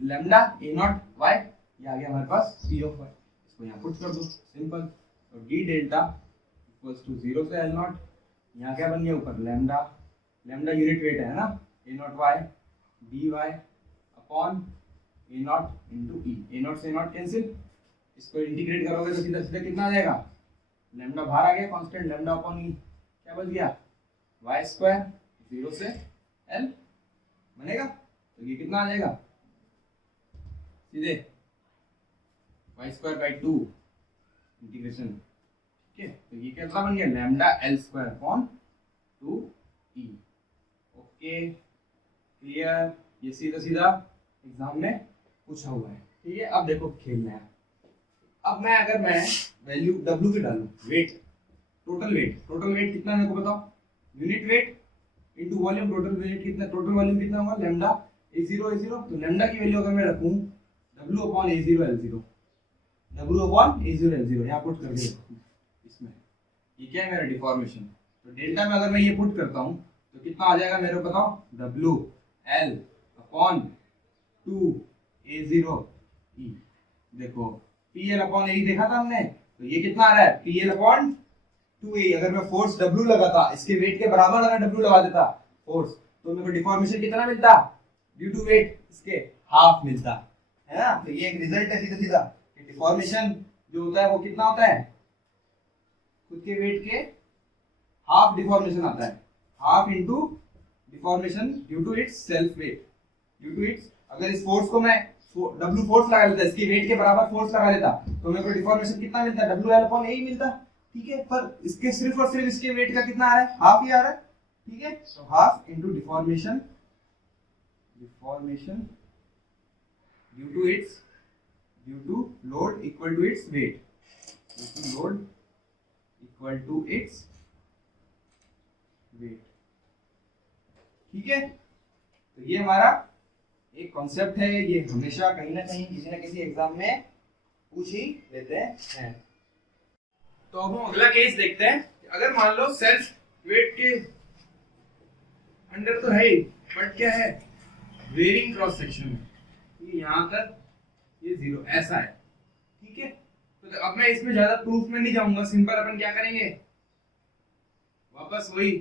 लैम्डा a नॉट y, ये आ गया हमारे पास p ऑफ y, इसको यहाँ पुट कर दो, सिंपल। तो d डेल्टा इक्वल्स टू 0 से l नॉट, यहाँ क्या बन गया ऊपर लैम्डा, लैम्डा यूनिट वेट है ना, a not y dy upon a not into e, a not से a नॉट कैंसिल, इसको इंटीग्रेट करोगे तो सीधा सीधा कितना आ जाएगा, लैम्डा बाहर आ गया कांस्टेंट, लैम्डा अपॉन ई क्या बच गया, y स्क्वायर 0 से l बनेगा, तो ये कितना आ जाएगा सीधे y स्क्वायर बाई 2 इंटीग्रेशन, ठीक है। तो ये कितना बन गया, lambda l square upon 2e। Okay clear, ये सीधा सीधा एग्जाम में पूछा हुआ है, ठीक है। अब देखो खेलना है, अब मैं अगर मैं वैल्यू w की डालूं, वेट, टोटल वेट कितना है मेरे को बताओ, unit weight into volume, total weight कितना, टोटल वॉल्यूम कितना होगा, लैम्डा a0, तो लैम्डा की वैल्यू अगर मैं रखूं w upon a0 l0, w upon a0 l0 यहाँ पुट करके देखो, इसमें ये क्या है मेरा डिफॉर्मेशन, तो डेल्टा में अगर मैं ये पुट करता हूँ तो कितना आ जाएगा मेरे को बताओ, w l upon 2 a0 e, देखो pl अपॉन e देखा था हमने, तो ये कितना आ रहा है, pl अपॉन 2a, अगर मैं फोर्स w लगाता, इसके वेट के बराबर अगर w लगा देता फोर्स, तो मेरे को डिफॉर्मेशन कितना मिलता, ड्यू टू वेट इसके हाफ मिलता है ना। तो ये एक रिजल्ट है सीधा सीधा कि डिफॉर्मेशन जो होता है वो कितना होता है, खुद के वेट के हाफ डिफॉर्मेशन आता है, half into deformation due to its self weight, due to its, अगर इस फोर्स को मैं w फोर्स लगा लेता, इसके वेट के बराबर फोर्स लगा लेता, तो मेरे को डिफॉर्मेशन कितना मिलता, w l अपॉन a ही मिलता, ठीक है। पर इसके सिर्फ और सिर्फ इसके वेट का कितना आ रहा है, हाफ ही आ रहा है, ठीक है। तो half into deformation due to load equal to its weight, due to load equal to its weight, ठीक है। तो ये हमारा एक कॉन्सेप्ट है, ये हमेशा कहीं ना कहीं किसी ना किसी एग्जाम में पूछ ही लेते हैं। तो अब हम अगला केस देखते हैं, अगर मान लो सेल्फ वेट के अंडर तो है ही, बट क्या है, वेरिंग क्रॉस सेक्शन है, यहाँ तक ये 0 ऐसा है, ठीक है। तो अब मैं इसमें ज्यादा प्रूफ में नहीं जाऊंगा, सिंपल अपन क्या करेंगे, वापस वही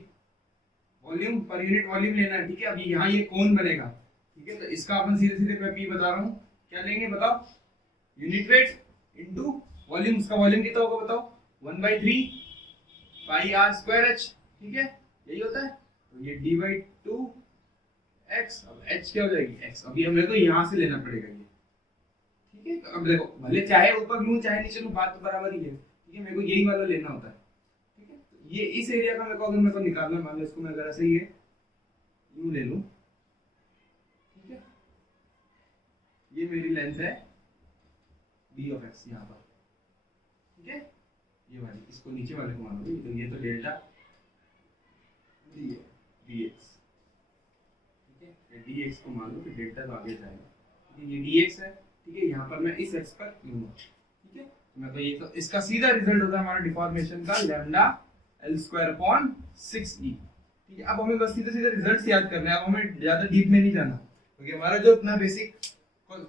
वॉल्यूम पर यूनिट वॉल्यूम लेना है, ठीक है। अभी यहाँ ये कोन बनेगा, ठीक है, तो इसका अपन सीधे सीधे मैं पी बता रहा हूँ, क्या लेंगे बताओ, यूनिट वेट इनटू वॉल्यूम, उसका वॉल्यूम कितना होगा बताओ, 1/3 पाई r स्क्वायर h, ठीक है, यही होता है। तो ये d/2 x, अब h क्या हो जाएगी x, अभी हम मेरे को यहाँ से लेना पड़ेगा ये, ठीक है। अब देखो भले चाहे ऊपर लूं चाहे नीचे लूं, बात तो बराबर ही है, ठीक है, मेरे को यही वाला लेना होता है, ठीक है। तो ये इस एरिया का मेरे को अगर मेरे को निकालना, मान लो इसको मैं अगर ऐसे ये यूं ले लूं, ठीक है, ये मेरी लेंथ है d ऑफ x यहाँ पर, ठीक है, ये वाली, इसको नीचे वाले को मान लो, तो ये तो डेल्टा dx, ठीक है, ये dx को मान लो तो डेल्टा तो आगे जाएगा, ठीक है, ये dx है, ठीक है, यहाँ पर मैं इस x पर लूंगा, ठीक है। तो मैं तो ये तो इसका सीधा रिजल्ट होता है हमारा डिफॉर्मेशन का, lambda l square upon 6e, ठीक है, अब हमें बस सीधे सीधे रिजल्ट्स याद करने हैं, अब हमें ज्यादा डीप में नहीं जाना, क्योंकि हमारा जो अपना बेसिक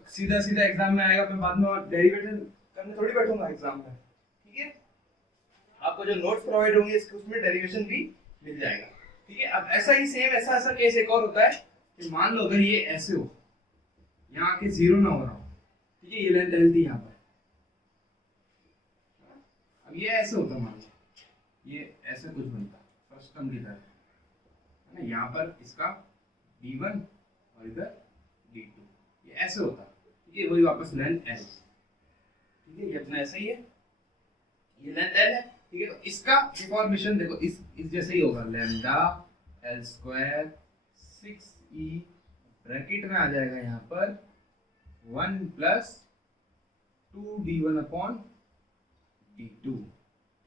सीधा सीधा एग्जाम में आएगा, मैं बाद में डेरिवेशन करने थोड़ी बैठूंगा एग्जाम में। ठीक है, आपको जो नोट्स प्रोवाइड होंगे उसमें डेरिवेशन भी मिल जाएगा। ठीक है, अब ऐसा ही सेम ऐसा केस एक और होता है कि मान लो अगर ये ऐसे हो, यहाँ आके जीरो ना हो रहा हो, ठीक है, ये लेंथ एल थी यहाँ पर, अब ये ऐसे होता, मान लो ये ऐसे कुछ बनता फर्स्ट टर्म की तरह, है ना, यहाँ पर इसका d1 और इधर d2, ये ऐसे होता। ठीक है, वही वापस लेंथ l, ठीक है, ये अपना ऐसा ही है, ये लेंथ l है। ठीक है, तो इसका डिफॉर्मेशन देखो इस जैसे ही होगा, lambda l square 6e bracket में आ जाएगा यहाँ पर 1 प्लस 2d1 अपॉन d2।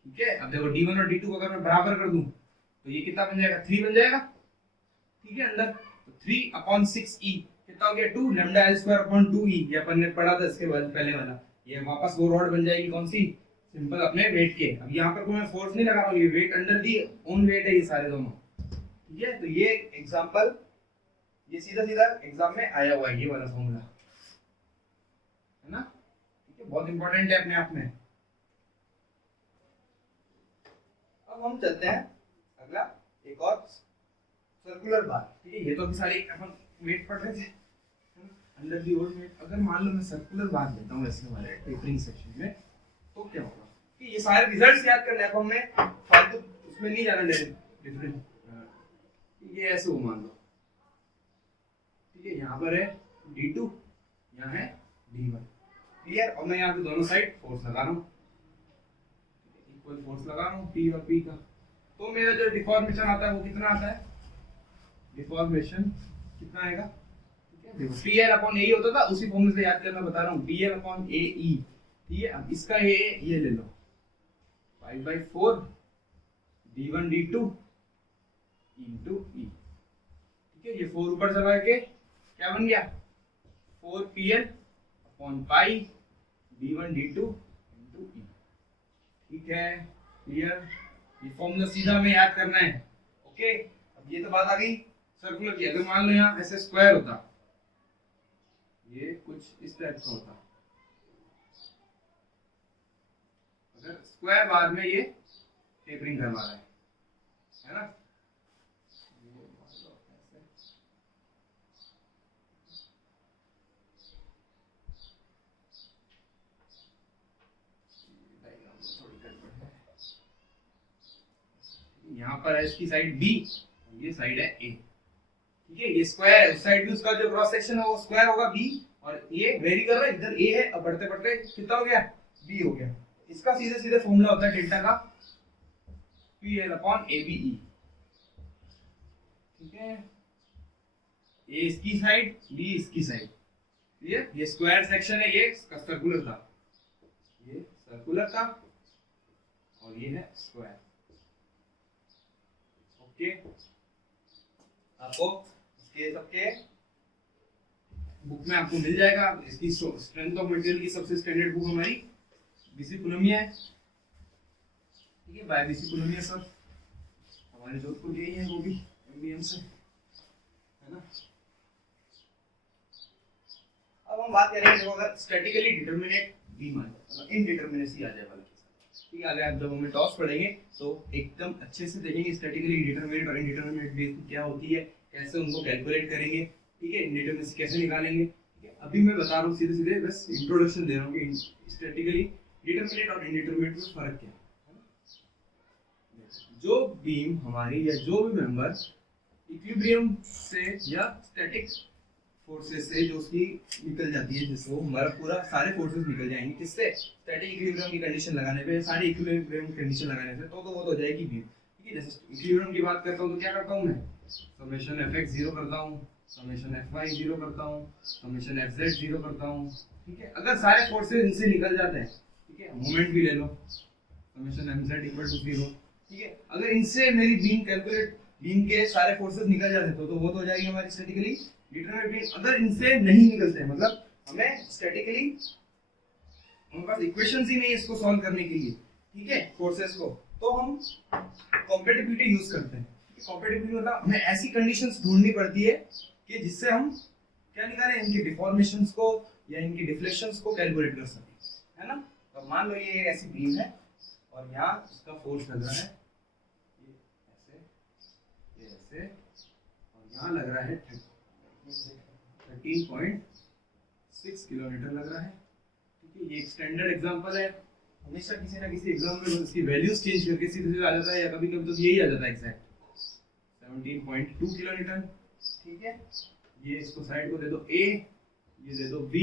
ठीक है, अब देखो d1 और d2 को अगर मैं बराबर कर दूं तो ये कितना बन जाएगा, 3 बन जाएगा। ठीक है, अंदर तो 3 अपॉन 6e कितना हो गया, 2 lambda l square upon 2e, ये अपन ने पढ़ा था इसके बाद पहले वाला, ये वापस वो रॉड बन जाएगी कौन सी, सिंपल अपने वेट के। अब यहाँ पर कोई मैं फोर्स नहीं लगा रहा हूँ, ये weight under the own weight है ये सारे दोनों। ठीक है, तो ये एग्जांपल ये सीधा सीधा एग्जाम में आया हुआ है, ये वाला फॉर्मूला, है ना। ठीक है, बहुत इंपॉर्टेंट है अपने आप में। अब हम चलते हैं अगला एक और सर्कुलर बार। ठीक है, ये तो अभी सारी अपन वेट पढ़ रहे थे, अंडर दी ओन वेट। अगर मान लो मैं सर्कुलर बार लेता हूँ ऐसे वाले टेपरिंग सेक्शन में, तो क्या होगा कि ये सारे रिजल्ट्स याद करने हैं हमने, फालतू उसमें नहीं जाना डिफरेंट। ये ऐसे हो मान लो, ठीक है, यहाँ पर है d2, यहाँ है d1, क्लियर। और मैं यहाँ पे दोनों साइड फोर्स लगा रहा हूँ, इक्वल फोर्स लगा रहा हूँ p और p का, तो मेरा जो डिफॉर्मेशन आता है वो कितना आता है, डिफॉर्मेशन कितना आएगा। ठीक है, देखो pl अपॉन ए होता था, उसी फॉर्मूले से याद करना बता रहा हूँ, pl अपॉन ए ई। ठीक है, अब इसका ये ले लो 5/4 d1 d2 इंटू ई। ठीक है, ये 4 ऊपर चला के क्या बन गया, 4pl upon pi d1 d2 into ई। ठीक है, क्लियर, ये फॉर्मूला सीधा हमें याद करना है। ओके, अब ये तो बात आ गई सर्कुलर की। अगर मान लो यहाँ ऐसे स्क्वायर होता, ये कुछ इस टाइप का होता, अगर स्क्वायर बार में ये टेपरिंग करवा रहा है ना, यहाँ पर है इसकी साइड B, ये साइड है A। ठीक है, ये स्क्वायर है, उस साइड भी उसका जो क्रॉस सेक्शन है वो स्क्वायर होगा B, और ये वेरी कर रहा है, इधर A है, अब बढ़ते बढ़ते कितना हो गया, B हो गया। इसका सीधे सीधे फॉर्मूला होता है डेल्टा का PL अपॉन ABE। ठीक है, A इसकी साइड, B इसकी साइड, क्लियर। ये स्क्वायर सेक्शन है, ये सर्कुलर था, ये सर्कुलर था, और ये है स्क्वायर। ओके, आपको इसके सबके बुक में आपको मिल जाएगा। इसकी स्ट्रेंथ ऑफ मटेरियल की सबसे स्टैंडर्ड बुक हमारी बीसी पुनमिया है। ठीक है, बाय बीसी पुनमिया सब हमारे जोधपुर के ही है, वो भी एमबीएम से, है ना। अब हम बात करेंगे, देखो अगर स्टैटिकली डिटरमिनेट बीम आए, मतलब इनडिटरमिनेसी आ जाए वाला। ठीक है, अगर आप जब हमें टॉस पढ़ेंगे तो एकदम अच्छे से देखेंगे स्टैटिकली डिटरमिनेट और इनडिटरमिनेट बेस क्या होती है, कैसे उनको कैलकुलेट करेंगे। ठीक है, इनडिटरमिनेसी कैसे निकालेंगे। ठीक है, अभी मैं बता रहा हूँ सीधे सीधे, बस इंट्रोडक्शन दे रहा हूँ कि स्टैटिकली डिटरमिनेट और इनडिटरमिनेट में फर्क क्या है। जो बीम हमारी या जो भी मेंबर इक्विलिब्रियम से या स्टैटिक फोर्सेस से जो उसकी निकल जाती है, जिसको हमारा पूरा सारे फोर्सेस निकल जाएंगे किससे, स्टैटिक इक्विलिब्रियम की कंडीशन लगाने पे, सारी इक्विलिब्रियम कंडीशन लगाने से, तो वो तो हो जाएगी बीम। ठीक है, जैसे इक्विलिब्रियम की बात करता हूँ तो क्या करता हूँ मैं, समेशन fx 0 करता हूँ, समेशन fy 0 करता हूँ, समेशन fz 0 करता हूँ। ठीक है, अगर सारे फोर्सेस इनसे निकल जाते हैं, ठीक है, मोमेंट भी ले लो, समेशन mz इक्वल टू 0। ठीक है, अगर इनसे मेरी बीम कैलकुलेट, बीम के सारे फोर्सेस निकल जाते तो वो तो हो जाएगी हमारी स्टैटिकली डिटरमिनेट बीम। अगर इनसे नहीं निकलते, मतलब हमें स्टैटिकली हमारे पास इक्वेशंस ही नहीं है इसको सॉल्व करने के लिए, ठीक है, फोर्सेस को, तो हम कॉम्पेटिबिलिटी यूज करते हैं। कॉम्पेटिबिलिटी मतलब हमें ऐसी कंडीशंस ढूंढनी पड़ती है कि जिससे हम क्या निकालें, इनके डिफॉर्मेशंस को या इनकी डिफ्लेक्शंस को कैलकुलेट कर सकें, है ना। तो मान लो ये एक ऐसी बीम है और यहाँ इसका फोर्स लग रहा है ये ऐसे और यहाँ लग रहा है 13.6 किलोमीटर लग रहा है। ठीक है, ये एक स्टैंडर्ड एग्जांपल है। हमेशा किसी ना किसी एग्जाम में उसकी वैल्यूज चेंज करके सीधे सीधे आ जाता है या कभी कभी तो यही आ जाता है एग्जैक्ट 17.2 किलोमीटर। ठीक है, ये इसको साइड को दे दो A, ये दे दो B,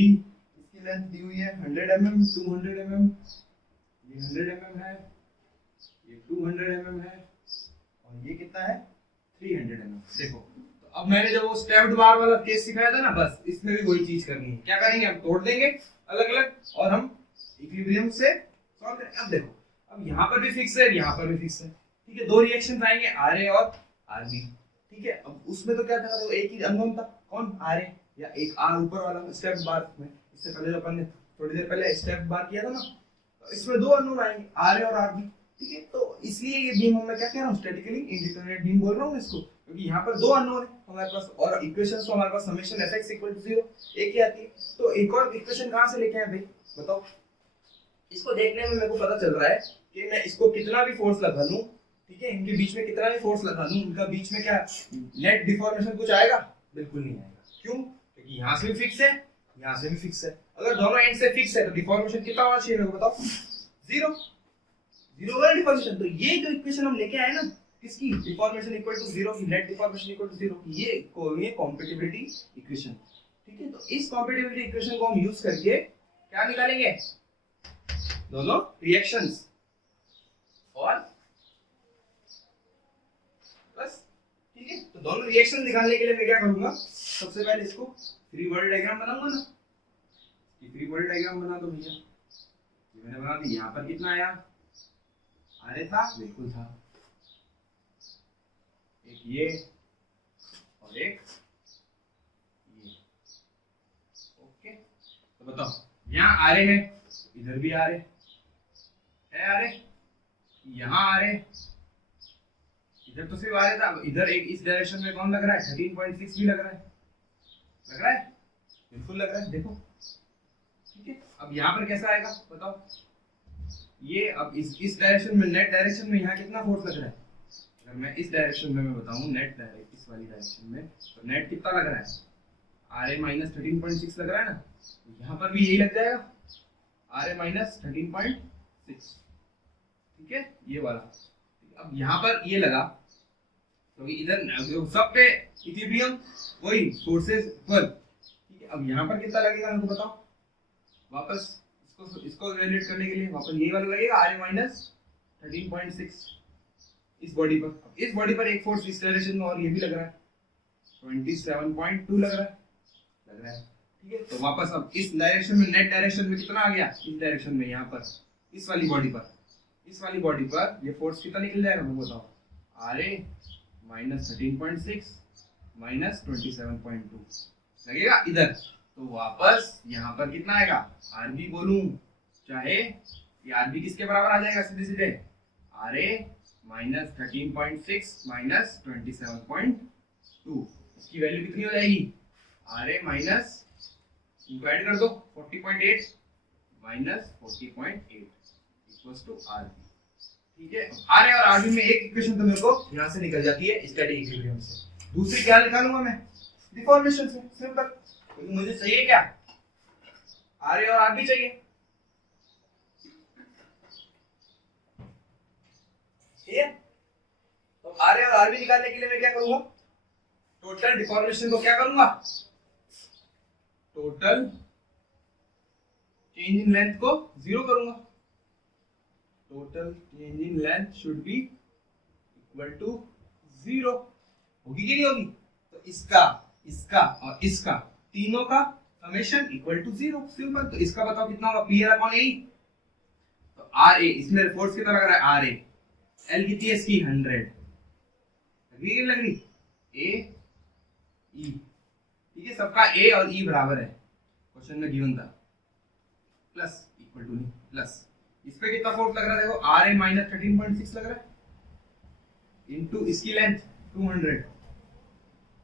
इसकी लेंथ दी हुई है 100 mm, 200 mm, ये 100 mm है, ये 200 mm है और ये कितना है 300 mm। देखो तो अब मैंने जब वो स्टेप्ड बार वाला केस सिखाया था ना, बस इसमें भी वही चीज करनी है। क्या करेंगे, हम तोड़ देंगे अलग अलग और हम इक्विलिब्रियम से सॉल्व करेंगे। अब देखो, अब यहाँ पर भी फिक्स है, यहाँ पर भी फिक्स है। ठीक है, दो रिएक्शन आएंगे RA और RB। ठीक है, अब उसमें तो क्या था, तो एक ही अननोन था, कौन RA या एक R ऊपर वाला स्टेप बार में। इससे पहले जो अपन ने थोड़ी देर पहले स्टेप बार किया था ना, तो इसमें दो अननोन आएंगे RA और RB। ठीक है, तो इसलिए ये बीम मैं क्या कह रहा हूँ, स्टैटिकली इंडिटरमिनेट बीम बोल रहा हूँ इसको, क्योंकि यहाँ पर दो अननोन है हमारे पास और इक्वेशंस तो हमारे पास समेशन fx = 0 एक ही आती है। तो एक और इक्वेशन कहाँ से लेके आए भाई, बताओ। इसको देखने में मेरे को पता चल रहा है कि मैं इसको कितना भी फोर्स लगा लूं, ठीक है, इनके बीच में कितना भी फोर्स लगा लूं, इनका बीच में क्या नेट डिफॉर्मेशन कुछ आएगा, बिल्कुल नहीं आएगा। क्यों, क्योंकि यहाँ से भी फिक्स है, यहाँ से भी फिक्स है। अगर दोनों एंड से फिक्स है तो डिफॉर्मेशन कितना होना चाहिए मेरे को बताओ, 0 वाला डिफॉर्मेशन। तो ये जो इक्वेशन हम लेके आए ना, किसकी, डिफॉर्मेशन = 0 की, नेट डिफॉर्मेशन = 0 की, ये कॉम्पेटिबिलिटी इक्वेशन। ठीक है, तो इस कॉम्पेटिबिलिटी इक्वेशन को हम यूज करके क्या निकालेंगे, दोनों रिएक्शंस और बस। ठीक है, तो दोनों रिएक्शन निकालने के लिए मैं क्या करूंगा, सबसे पहले इसको फ्री बॉडी डायग्राम बनाऊंगा ना। ये फ्री बॉडी डायग्राम बना दो भैया, ये मैंने बना दी। यहाँ पर कितना आया, RA था, बिल्कुल था, एक ये और एक ये। ओके, तो बताओ, यहाँ RA है, इधर भी RA है, RA यहाँ RA, इधर तो सिर्फ RA था, इधर एक इस डायरेक्शन में कौन लग रहा है, 13.6 भी लग रहा है, बिल्कुल लग रहा है, देखो। ठीक है, अब यहाँ पर कैसा आएगा बताओ, ये अब इस डायरेक्शन में, नेट डायरेक्शन में यहाँ कितना फोर्स लग रहा है। अगर मैं इस डायरेक्शन में मैं बताऊं, नेट डायरेक्ट इस वाली डायरेक्शन में, तो नेट कितना लग रहा है, RA - 13.6 लग रहा है ना। तो यहाँ पर भी यही लग जाएगा, RA - 13.6। ठीक है, ये वाला। अब यहाँ पर ये लगा, तो इधर सब पे इक्विलिब्रियम वही, फोर्सेस इक्वल। ठीक है, अब यहाँ पर कितना लगेगा मेरे को बताओ, वापस इसको इवैल्यूएट करने के लिए वापस यही वाला लगेगा, RA - 13.6 इस बॉडी पर। अब इस बॉडी पर एक फोर्स इस डायरेक्शन में और ये भी लग रहा है, 27.2 लग रहा है। ठीक है, तो वापस अब इस डायरेक्शन में, नेट डायरेक्शन में कितना आ गया, इस डायरेक्शन में, यहाँ पर इस वाली बॉडी पर ये फोर्स कितना निकल जाएगा मैं बताओ, RA - 13.6 - 27.2 लगेगा इधर। तो वापस यहाँ पर कितना आएगा, RB बोलूं चाहे, ये RB किसके बराबर आ जाएगा, सीधे सीधे RA - 13.6 - 27.2। इसकी वैल्यू कितनी हो जाएगी, RA माइनस, इनको ऐड कर दो, 40.8 माइनस 40.8 इक्वल्स टू RB। ठीक है, RA और RB में एक इक्वेशन तो मेरे को यहाँ से निकल जाती है स्टैटिक इक्विलिब्रियम से। दूसरी क्या निकालूंगा मैं, डिफॉर्मेशन से, सिंपल। तो मुझे चाहिए क्या, RA और RB चाहिए। ठीक है, तो RA और RB निकालने के लिए मैं क्या करूंगा, टोटल डिफॉर्मेशन को क्या करूंगा, टोटल चेंज इन लेंथ को 0 करूंगा। Total change in length should be equal to 0। होगी कि नहीं होगी, तो इसका और इसका तीनों का समेशन इक्वल टू 0, सिंपल। तो इसका बताओ कितना होगा, PL/A। तो RA, इसमें फोर्स कितना लग रहा है, RA, L कितनी है इसकी 100, लग रही A E। ठीक है, सबका A और E बराबर है, क्वेश्चन में गिवन था, प्लस इक्वल टू नहीं, प्लस इस पे कितना फोर्स लग रहा है, देखो RA - 13.6 लग रहा है, इनटू इसकी लेंथ 200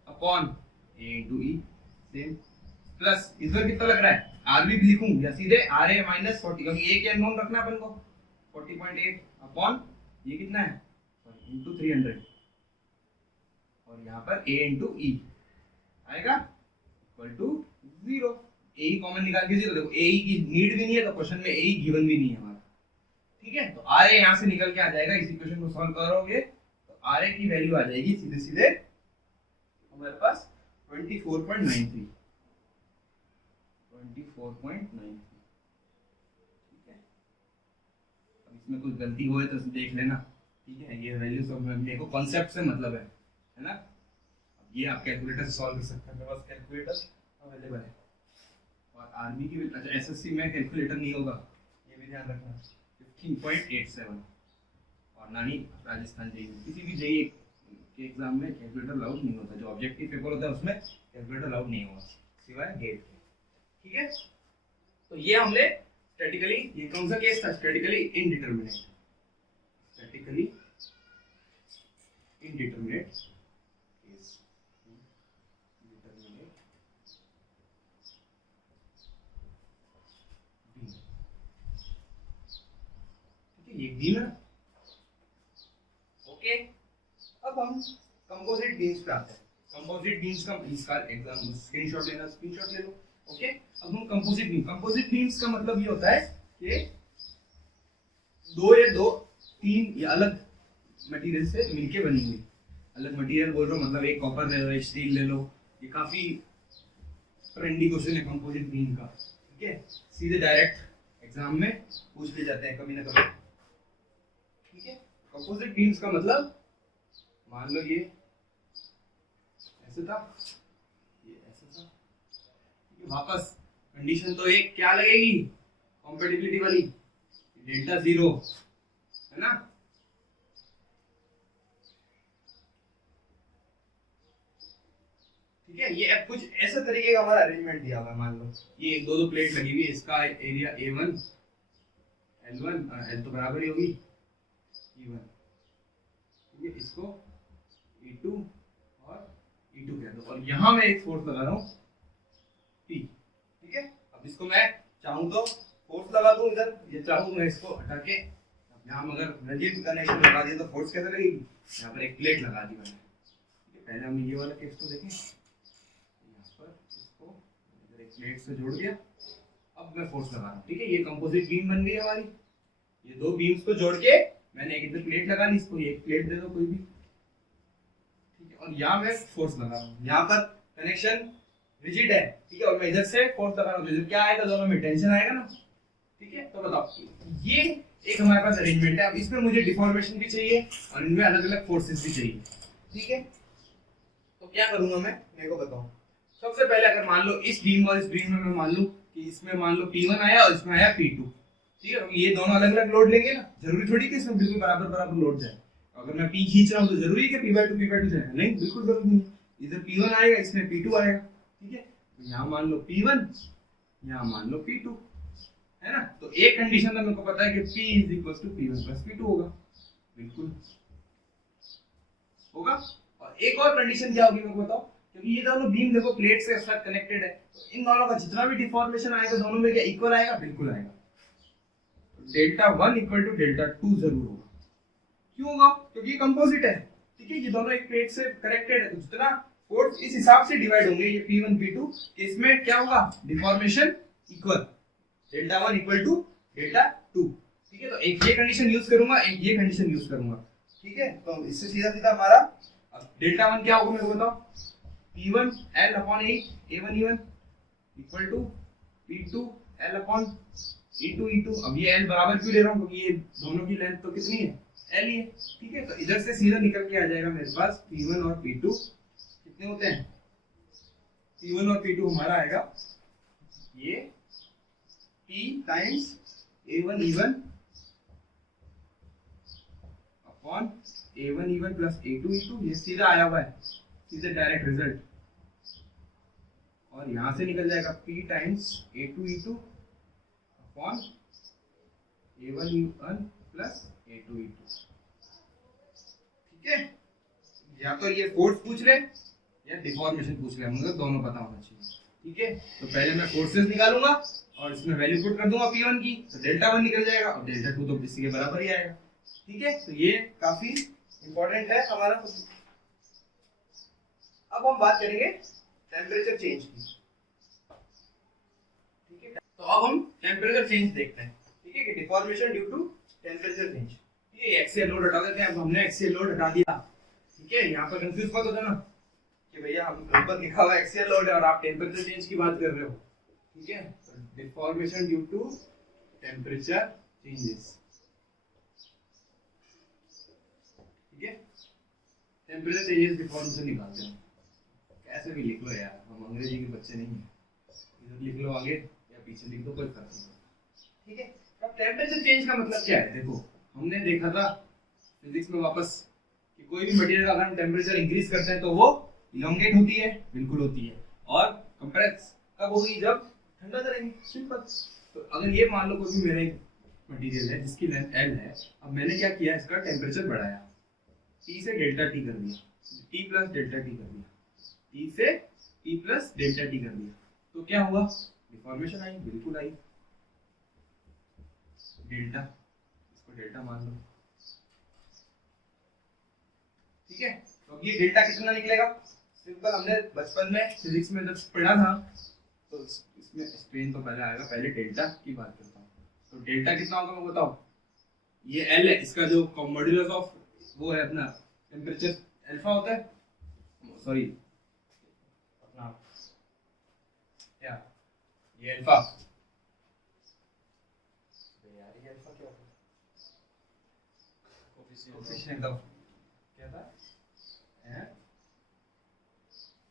अपॉन ए इंटू ई सेम प्लस इधर कितना लग रहा है आर भी लिखूं या सीधे आर ए माइनस 40 क्योंकि ए क्या नोन रखना है अपन को 40.8 अपॉन ये कितना है इंटू 300 और यहाँ पर a इंटू ई आएगा इक्वल टू 0 ए ही कॉमन निकाल के 0 देखो ए ही की नीड भी नहीं है तो क्वेश्चन में ए ही गिवन भी नहीं है हमारा ठीक है तो आर ए यहाँ से निकल के आ जाएगा इस इक्वेशन को सॉल्व करोगे तो आर ए की वैल्यू आ जाएगी सीधे सीधे हमारे पास 24.93 ठीक है अब इसमें कुछ गलती हो तो देख लेना ठीक है ये वैल्यू सब मेरे को कॉन्सेप्ट से मतलब है ना अब ये आप कैलकुलेटर से सॉल्व कर सकते हैं मेरे पास कैलकुलेटर अवेलेबल है और आर्मी की भी अच्छा एसएससी में कैलकुलेटर नहीं होगा ये भी ध्यान रखना 15.87 और ना ही राजस्थान जेईई किसी भी जेईई के एग्जाम में कैलकुलेटर अलाउड नहीं होता जो ऑब्जेक्टिव पेपर होता है उसमें कैलकुलेटर अलाउड नहीं होगा सिवाय गेट के ठीक है तो ये हमने स्टैटिकली ये कौन सा केस था स्टैटिकली इनडिटरमिनेट केस ये बीम है ओके अब हम कंपोजिट बीम्स पे आते हैं कंपोजिट बीम्स का इसका एग्जाम स्क्रीनशॉट लेना स्क्रीनशॉट ले लो ओके अब हम कंपोजिट बीम्स का मतलब ये होता है कि तीन या अलग मटेरियल से मिलके बनी हुई अलग मटेरियल बोल रहा हूँ मतलब एक कॉपर ले लो एक स्टील ले लो ये काफी ट्रेंडी क्वेश्चन है कंपोजिट बीम का ठीक है सीधे डायरेक्ट एग्जाम में पूछ ले जाते हैं कभी ना कभी ठीक है कंपोजिट बीम्स का मतलब मान लो ये ऐसे था ये ऐसे था वापस कंडीशन तो एक क्या लगेगी कॉम्पेटिबिलिटी वाली डेल्टा 0 है ना ठीक है ये अब कुछ ऐसे तरीके का हमारा अरेंजमेंट दिया हुआ है मान लो ये एक दो प्लेट लगी हुई है इसका एरिया A1 L1 L तो बराबर ही होगी E1 ठीक है इसको E2 और E2 कह दो और यहाँ मैं एक फोर्स लगा रहा हूँ P ठीक है अब इसको मैं चाहूँ तो फोर्स लगा दूँ इधर ये चाहूँ मैं इसको हटा के यहाँ अगर रिजिड कनेक्शन लगा दिया तो फोर्स कैसे लगेगी यहाँ पर एक प्लेट लगा दी मैंने ठीक है पहले हम ये वाला केस तो देखें यहाँ पर इसको इधर एक प्लेट से जोड़ दिया अब मैं फोर्स लगा रहा हूँ ठीक है ये कंपोजिट बीम बन गई हमारी ये दो बीम्स को जोड़ के मैंने एक इधर प्लेट लगा ली इसको एक प्लेट दे दो कोई भी ठीक है और यहाँ मैं फोर्स लगा रहा हूँ यहाँ पर कनेक्शन रिजिड है ठीक है और मैं इधर से फोर्स लगा रहा हूँ क्या आएगा दोनों में टेंशन आएगा ना ठीक है तो बताओ ये एक हमारे पास अरेंजमेंट है अब इसमें मुझे डिफॉर्मेशन भी चाहिए और इनमें अलग अलग फोर्सेस भी चाहिए ठीक है तो क्या करूंगा मैं मेरे को बताओ सबसे पहले अगर मान लो इस बीम और इस बीम में मैं मान लूं कि इसमें मान लो P1 आया और इसमें आया P2 ठीक है ये दोनों अलग अलग लोड लेंगे ना जरूरी थोड़ी कि इसमें बिल्कुल बराबर बराबर लोड जाए अगर मैं P खींच रहा हूं तो जरूरी है कि P/2 जाए नहीं बिल्कुल जरूरी नहीं इधर P1 आएगा इसमें P2 आएगा ठीक है यहाँ मान लो P1 यहाँ मान लो P2 है ना तो एक कंडीशन में मेरे को पता है कि P = P1 + P2 होगा बिल्कुल होगा और एक और कंडीशन क्या होगी मेरे को बताओ क्योंकि ये दोनों बीम देखो प्लेट से साथ कनेक्टेड है तो इन दोनों का जितना भी डिफॉर्मेशन आएगा दोनों में क्या इक्वल आएगा बिल्कुल आएगा Δ1 = Δ2 जरूर होगा क्यों होगा क्योंकि ये कंपोजिट है ठीक है ये दोनों एक प्लेट से कनेक्टेड है तो जितना फोर्स इस हिसाब से डिवाइड होंगे ये P1 P2 इसमें क्या होगा डिफॉर्मेशन इक्वल Δ1 = Δ2 ठीक है तो एक ये कंडीशन यूज करूंगा एक ये कंडीशन यूज करूंगा ठीक है तो इससे सीधा सीधा हमारा अब Δ1 क्या होगा मेरे को बताओ P1 L/8 A1 E1 = P2 L/E2 E2 अब ये L बराबर क्यों ले रहा हूँ क्योंकि ये दोनों की लेंथ तो कितनी है L ही है ठीक है तो इधर से सीधा निकल के आ जाएगा मेरे पास P1 और P2 कितने होते हैं P1 और P2 हमारा आएगा ये P times A1 E1 upon A1 E1 + A2 E2 ये सीधा आया हुआ है सीधे डायरेक्ट रिजल्ट और यहां से निकल जाएगा P times A2 E2 upon A1 E1 + A2 E2 ठीक है या तो ये फोर्स पूछ रहे या डिफॉर्मेशन पूछ रहे हैं, मतलब दोनों पता होना चाहिए। ठीक है, तो पहले मैं फोर्सेस निकालूंगा और इसमें वैल्यू पुट कर दूंगा P1 की, तो डेल्टा 1 निकल जाएगा और डेल्टा 2 तो इसी के बराबर ही आएगा। ठीक है, तो ये काफी इंपॉर्टेंट है हमारा। अब हम बात करेंगे टेम्परेचर चेंज की। ठीक है, तो अब हम टेम्परेचर चेंज देखते हैं। ठीक है, कि deformation due to temperature change. ठीक है, एक्सियल लोड हटा देते हैं। अब हमने एक्सियल लोड हटा दिया। ठीक है, यहाँ पर कंफ्यूज मत हो जाना कि भैया हम ऊपर लिखा हुआ एक्सियल लोड है और आप टेम्परेचर चेंज की बात कर रहे हो। ठीक है, deformation due to temperature changes. ठीक है, टेम्परेचर चेंजेस डिफॉर्मेशन निकालते हैं। कैसे भी लिख लो यार, हम अंग्रेजी के बच्चे नहीं हैं। इधर लिख लो आगे या पीछे लिख दो, कोई फर्क नहीं। ठीक है, अब टेम्परेचर चेंज का मतलब क्या है? देखो, हमने देखा था फिजिक्स में वापस कि कोई भी मटेरियल अगर हम टेम्परेचर इंक्रीज करते हैं तो वो इलोंगेट होती है, बिल्कुल होती है, और कंप्रेस कब होगी? जब ठंडा करेंगे, सिंपल। तो अगर ये मान लो कोई भी मेरा एक मटेरियल है जिसकी लेंथ L है, अब मैंने क्या किया, इसका टेम्परेचर बढ़ाया, T से डेल्टा T कर दिया, T प्लस डेल्टा T कर दिया, T से T प्लस डेल्टा T कर दिया, तो क्या हुआ? डिफॉर्मेशन आई, बिल्कुल आई। डेल्टा, इसको डेल्टा मान लो। ठीक है, तो ये डेल्टा कितना निकलेगा? सिंपल, हमने बचपन में फिजिक्स में जब पढ़ा था तो इसमें स्ट्रेन तो पहले आएगा, पहले डेल्टा की बात करता हूँ। तो डेल्टा कितना होगा मैं बताओ? ये L है, इसका जो मॉड्यूलस ऑफ वो है अपना टेम्परेचर अल्फा होता है, सॉरी अपना क्या, ये अल्फा, यार ये अल्फा क्या होता है? कोफिशिएंट ऑफ क्या था? हैं?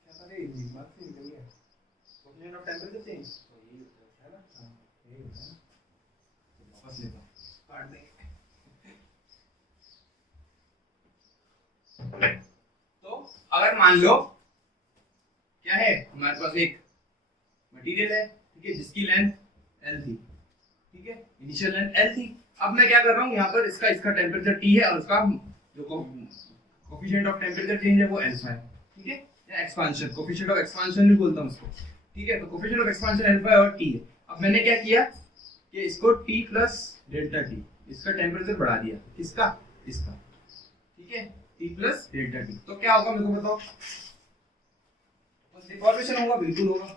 क्या था रे? दिमाग से निकल गया। कोफिशिएंट ऑफ टेम्परेचर चेंज, तो यही होता है ना? हां, यही होता है ना। तो वापस लेता हूं, काट देंगे। तो अगर मान लो क्या है, हमारे पास एक मटेरियल है, ठीक है, जिसकी लेंथ L थी। ठीक है, इनिशियल लेंथ L थी। अब मैं क्या कर रहा हूँ, यहाँ पर इसका टेम्परेचर T है और उसका जो कोफिशिएंट ऑफ टेम्परेचर चेंज है वो अल्फा है। ठीक है, या एक्सपांशन, कोफिशिएंट ऑफ एक्सपांशन भी बोलता हूँ उसको। ठीक है, तो कोफिशिएंट ऑफ एक्सपांशन अल्फा है और T है। अब मैंने क्या किया कि इसको T प्लस डेल्टा T, इसका टेम्परेचर बढ़ा दिया, किसका? इसका। ठीक है, T प्लस डेल्टा T, तो क्या होगा मेरे को बताओ? डिफॉर्मेशन होगा, बिल्कुल होगा।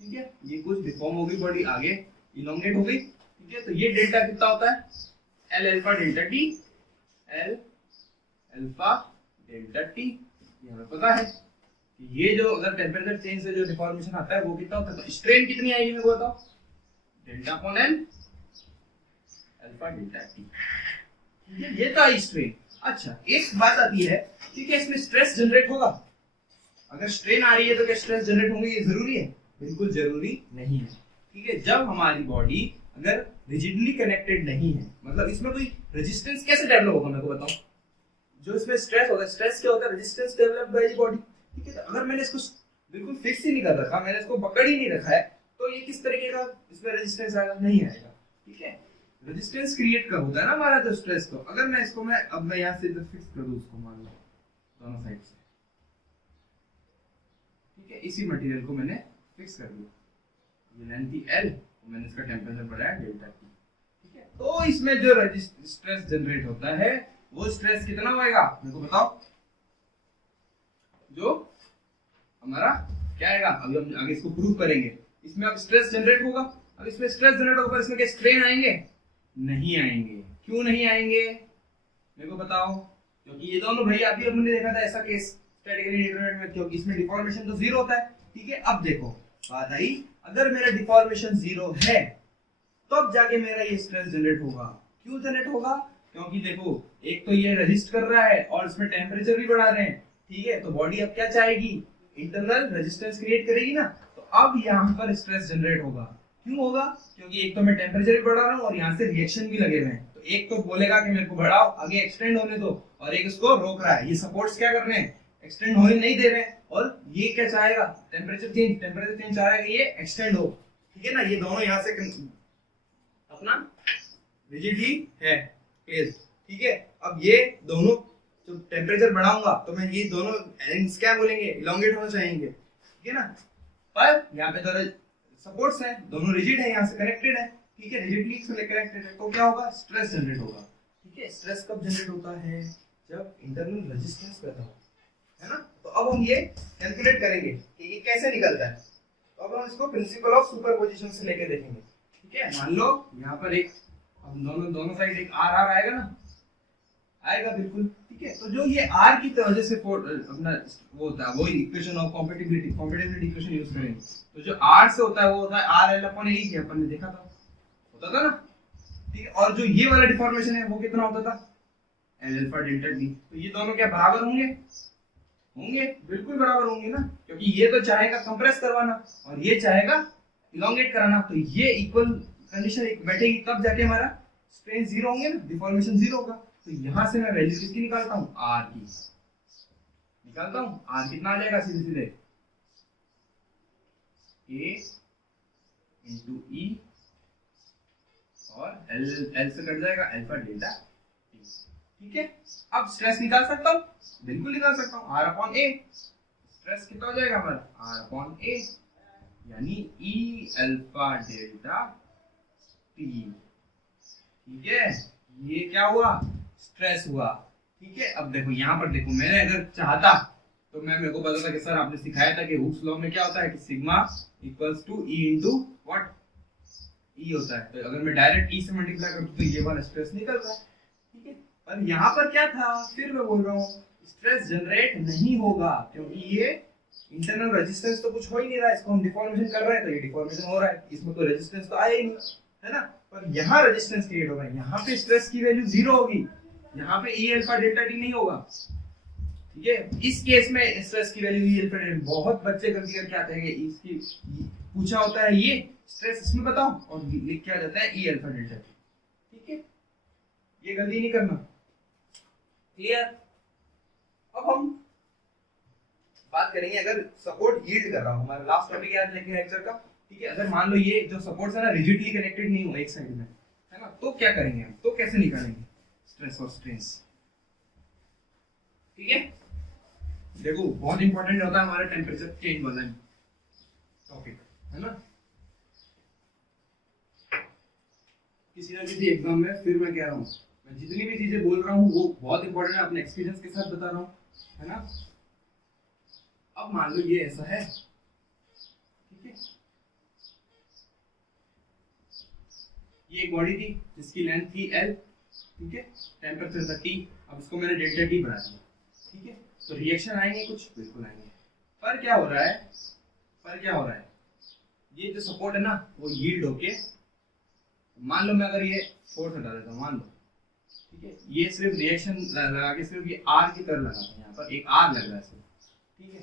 ठीक है, ये कुछ डिफॉर्म हो गई बॉडी, आगे इलोंगेट हो गई। ठीक है, तो ये डेल्टा कितना होता है? L alpha delta T, L alpha delta T। ये हमें पता है कि ये जो अगर टेम्परेचर चेंज से जो डिफॉर्मेशन आता है वो कितना होता है? तो स्ट्रेन कितनी आएगी मेरे को बताओ? Delta upon L alpha delta T। ठीक है, ये था स्ट्रेन। अच्छा, एक बात आती है, ठीक है, इसमें स्ट्रेस जनरेट होगा? अगर स्ट्रेन आ रही है तो क्या स्ट्रेस जनरेट होंगे? ये जरूरी है? बिल्कुल जरूरी नहीं है। ठीक है, जब हमारी बॉडी अगर रिजिडली कनेक्टेड नहीं है, मतलब इसमें कोई रेजिस्टेंस कैसे डेवलप होगा मेरे को बताओ? जो इसमें स्ट्रेस होगा, स्ट्रेस क्या होता है? Resistance develop by the body. ठीक है, तो अगर मैंने इसको बिल्कुल फिक्स ही नहीं कर रखा, मैंने इसको पकड़ ही नहीं रखा है, तो ये किस तरीके का इसमें रेजिस्टेंस आएगा? नहीं आएगा। ठीक है, रेजिस्टेंस क्रिएट कर होता है ना हमारा जो स्ट्रेस। तो अगर मैं इसको अब मैं यहाँ से इधर फिक्स कर दूं उसको, मान लो दोनों साइड से, ठीक है, इसी मटेरियल को मैंने फिक्स कर दिया, ये लेंथ थी L, मैंने इसका टेम्परेचर बढ़ाया डेल्टा T। ठीक है, तो इसमें जो स्ट्रेस जनरेट होता है वो स्ट्रेस कितना होएगा मेरे को बताओ? जो हमारा क्या आएगा, अभी हम आगे इसको प्रूव करेंगे। इसमें अब स्ट्रेस जनरेट होगा, अब इसमें स्ट्रेस जनरेट होगा, इसमें क्या स्ट्रेन आएंगे? नहीं आएंगे। क्यों नहीं आएंगे मेरे को बताओ? क्योंकि ये दोनों भैया अभी हमने देखा था ऐसा केस स्टैटिकली इंटरनेट में, क्योंकि इसमें डिफॉर्मेशन तो जीरो होता है। ठीक है, अब देखो बात आई, अगर मेरा डिफॉर्मेशन जीरो है तब तो जाके मेरा ये स्ट्रेस जनरेट होगा। क्यों जनरेट होगा? क्योंकि देखो, एक तो ये रेजिस्ट कर रहा है और इसमें टेम्परेचर भी बढ़ा रहे हैं। ठीक है, तो बॉडी अब क्या चाहेगी? इंटरनल रेजिस्टेंस क्रिएट करेगी ना। तो अब यहाँ पर स्ट्रेस जनरेट होगा। क्यों होगा? क्योंकि एक तो मैं टेम्परेचर भी बढ़ा रहा हूँ और यहाँ से रिएक्शन भी लगे हुए हैं। तो एक तो बोलेगा कि मेरे को बढ़ाओ, आगे एक्सटेंड होने दो, और एक इसको रोक रहा है। ये सपोर्ट्स क्या कर रहे हैं? एक्सटेंड होने नहीं दे रहे हैं। और ये क्या चाहेगा? टेम्परेचर चेंज चाहेगा ये एक्सटेंड हो। ठीक है ना, ये दोनों यहाँ से अपना रिजिडली है केस। ठीक है, अब ये दोनों तो टेम्परेचर बढ़ाऊंगा तो मैं ये दोनों एंड्स क्या बोलेंगे, इलोंगेट होना चाहेंगे, ठीक है ना। पर यहाँ पे दोनों सपोर्ट्स हैं, दोनों रिजिड है, यहाँ से कनेक्टेड है, ठीक है, रिजिडली कनेक्टेड है, तो क्या होगा, स्ट्रेस जनरेट होगा, ठीक है। स्ट्रेस कब जनरेट होता है, जब इंटरनल रेजिस्टेंस पैदा हो, है ना। तो अब हम ये कैलकुलेट करेंगे कि ये कैसे निकलता है। तो अब हम इसको प्रिंसिपल ऑफ सुपरपोजिशन से लेके देखेंगे, ठीक है। मान लो यहाँ पर एक, अब दोनों साइड एक आर आर आएगा ना, आएगा बिल्कुल, ठीक है। तो जो ये आर की वजह से अपना वो होता है, वो equation of compatibility equation use करेंगे। तो जो आर से होता है वो होता है आर एल अपॉन ए, अपन ने देखा था, होता था ना, ठीक है। और जो ये वाला डिफॉर्मेशन है वो कितना होता था, एल अल्फा डेल्टा टी। तो ये दोनों क्या बराबर होंगे, होंगे, बिल्कुल बराबर होंगे ना, क्योंकि ये तो चाहेगा कंप्रेस करवाना और ये चाहेगा इलोंगेट कराना। तो ये इक्वल कंडीशन बैठेगी, तब जाके हमारा स्ट्रेन जीरो होंगे ना, डिफॉर्मेशन जीरो होगा। तो यहां से मैं वैल्यू किसकी निकालता हूं, आर की निकालता हूं। आर कितना आ जाएगा, सीधे सीधे ए इंटू ई और एल से कट जाएगा अल्फा डेल्टा टी, ठीक है। अब स्ट्रेस निकाल सकता हूं, बिल्कुल निकाल सकता हूं, आर अपॉन ए। स्ट्रेस कितना हो जाएगा हमारा, आर अपॉन ए, यानी ई अल्फा डेल्टा टी, ठीक है। ये क्या हुआ, स्ट्रेस हुआ, ठीक है। अब देखो यहाँ पर देखो, मैंने अगर चाहता तो मेरे को पता था कि सर आपने सिखाया था कि हुक्स लॉ में क्या होता है कि sigma equals to E into what, E होता है। तो अगर मैं डायरेक्ट ई से मल्टीप्लाई करूं तो ये वाला स्ट्रेस निकल रहा है, ठीक है। पर यहाँ पर क्या था, फिर मैं बोल रहा हूँ स्ट्रेस जनरेट नहीं होगा, क्योंकि ये इंटरनल रेजिस्टेंस तो कुछ हो ही नहीं रहा है। इसको हम डिफॉर्मेशन कर रहे हैं तो ये डिफॉर्मेशन हो रहा है, इसमें तो रेजिस्टेंस तो आया ही नहीं, है ना। पर यहाँ रेजिस्टेंस क्रिएट हो रहा है, यहाँ पे स्ट्रेस की वैल्यू जीरो होगी, यहाँ पे ई अल्फा डेल्टा टी नहीं होगा, ठीक है। इस केस में स्ट्रेस की वैल्यू ई अल्फा डेल्टा, बहुत बच्चे गलती करके आते हैं कि इसकी पूछा होता है ये स्ट्रेस इसमें बताओ और लिख के आ जाता है ई अल्फा डेल्टा टी, ठीक है। ये गलती नहीं करना, क्लियर। अब हम बात करेंगे, अगर सपोर्ट यील्ड कर रहा हूं, हमारा लास्ट टॉपिक याद रखिए लेक्चर का, ठीक है। अगर मान लो ये जो सपोर्ट्स है ना रिजिडली कनेक्टेड नहीं हो एक साइड में, है ना, तो क्या करेंगे हम, तो कैसे निकालेंगे स्ट्रेस और स्ट्रेस, ठीक है। देखो बहुत इंपॉर्टेंट होता है हमारा टेम्परेचर चेंज वाला टॉपिक, है ना। किसी ना किसी एग्जाम में, फिर मैं कह रहा हूँ, मैं जितनी भी चीजें बोल रहा हूँ वो बहुत इंपॉर्टेंट है, अपने एक्सपीरियंस के साथ बता रहा हूँ, है ना। अब मान लो ये ऐसा है, ठीक है, ये एक बॉडी थी जिसकी लेंथ थी एल, ठीक है, टेम्परेचर था टी। अब इसको मैंने डेल्टा टी बना दिया, ठीक है। तो रिएक्शन आएंगे कुछ, बिल्कुल आएंगे। पर क्या हो रहा है, ये जो सपोर्ट है ना वो यील्ड होके, मान लो मैं अगर ये फोर्स हटा देता हूँ, मान लो, ठीक है, ये सिर्फ रिएक्शन लगा के सिर्फ ये आर की तरह लगा था, यहाँ पर एक आर लग रहा है सिर्फ, ठीक है।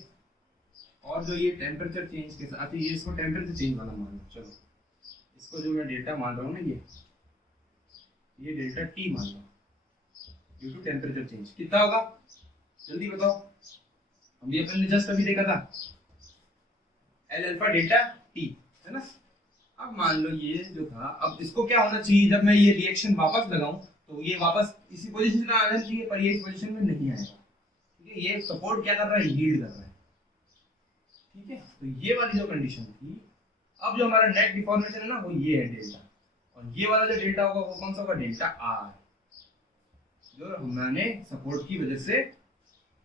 और जो ये टेम्परेचर चेंज के साथ, ये इसको टेम्परेचर चेंज वाला मान लो, चलो इसको जो मैं डेल्टा मान रहा हूँ ना, ये डेल्टा टी मान लो ड्यू टू टेम्परेचर चेंज, कितना होगा जल्दी बताओ। हम ये अपन ने जस्ट अभी देखा था एल अल्फा डेल्टा टी, है ना। अब मान लो ये जो था, अब इसको क्या होना चाहिए, जब मैं ये रिएक्शन वापस लगाऊं तो ये वापस इसी पोजीशन में आना चाहिए, पर ये इस पोजीशन में नहीं आएगा, ठीक है। ये सपोर्ट क्या कर रहा है, यील्ड कर रहा है, ठीक है। तो ये वाली जो कंडीशन थी, अब जो हमारा नेट डिफॉर्मेशन है ना वो ये है डेल्टा, और ये वाला जो डेल्टा होगा वो कौन सा होगा, डेल्टा आर, जो हमने सपोर्ट की वजह से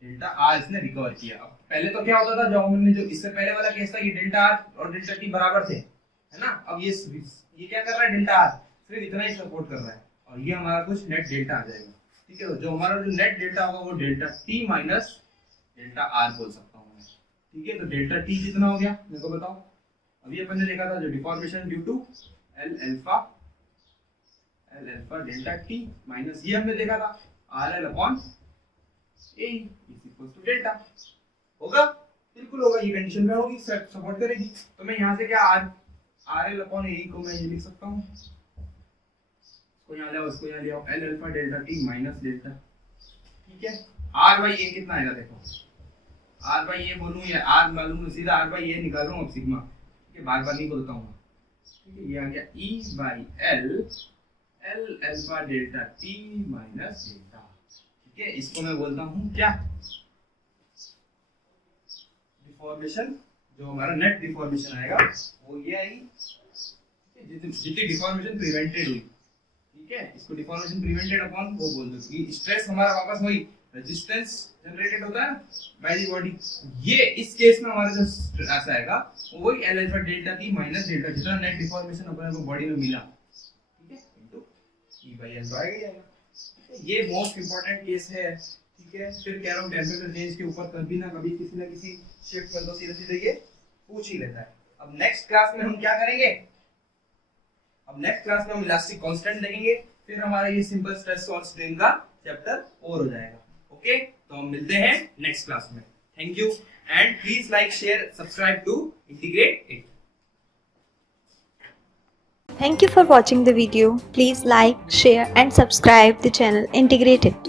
डेल्टा आर इसने रिकवर किया। अब पहले तो क्या होता था, जो हमने जो इससे पहले वाला केस था, ये डेल्टा आर और डेल्टा टी बराबर थे, है ना। अब ये क्या कर रहा है, डेल्टा आर सिर्फ इतना ही सपोर्ट कर रहा है, और ये हमारा कुछ नेट डेल्टा आ जाएगा, ठीक है। तो जो हमारा जो नेट डेल्टा होगा वो delta T minus delta R बोल सकता हूँ मैं, ठीक है। तो डेल्टा टी कितना हो गया मेरे को बताओ। अभी अपन ने देखा था जो deformation due to L alpha delta T minus ये हमने देखा था R L upon A is equal to delta, होगा, बिल्कुल होगा, ये कंडीशन में होगी, सपोर्ट करेगी। तो मैं यहाँ से क्या आर एल अपॉन ए को मैं ये लिख सकता हूँ, इसको यहाँ ले आओ, इसको यहाँ ले आओ, L alpha delta T minus delta, ठीक है। आर बाई ए कितना आएगा, देखो आर बाई ए बोलूँ या आर मालूम, सीधा आर बाई ए निकाल रहा हूँ अब सिग्मा, ठीक है, बार बार नहीं बोलता हूँ, ठीक है। ये आ गया E by L alpha delta T minus delta, ठीक है, इसको मैं बोलता हूँ क्या, डिफॉर्मेशन। जो हमारा नेट डिफॉर्मेशन आएगा वो ये आएगी, जितनी डिफॉर्मेशन प्रिवेंटेड हुई, ठीक है, इसको डिफॉर्मेशन प्रिवेंटेड अपॉन वो बोल दो कि स्ट्रेस हमारा वापस वही रेजिस्टेंस जनरेटेड होता है बाय द बॉडी। ये इस केस में हमारा जो स्ट्रेस आएगा वो वही L alpha delta T minus delta जितना नेट डिफॉर्मेशन अपने को बॉडी में मिला, ठीक है, इनटू ई बाय एल तो आएगा। ये मोस्ट इंपॉर्टेंट केस है, ठीक है। फिर कह रहा हूँ टेम्परेचर चेंज के ऊपर कभी ना कभी किसी ना किसी शिफ्ट में तो सीधे सीधे ये पूछ ही लेता है। अब नेक्स्ट क्लास में हम क्या करेंगे, अब नेक्स्ट क्लास में हम इलास्टिक कांस्टेंट देखेंगे, फिर हमारा ये सिंपल स्ट्रेस और स्ट्रेन का चैप्टर ओवर हो जाएगा। ओके, तो हम मिलते हैं नेक्स्ट क्लास में। Thank you and please like share subscribe to integrated. Thank you for watching the video. Please like, share and subscribe the channel Integrated.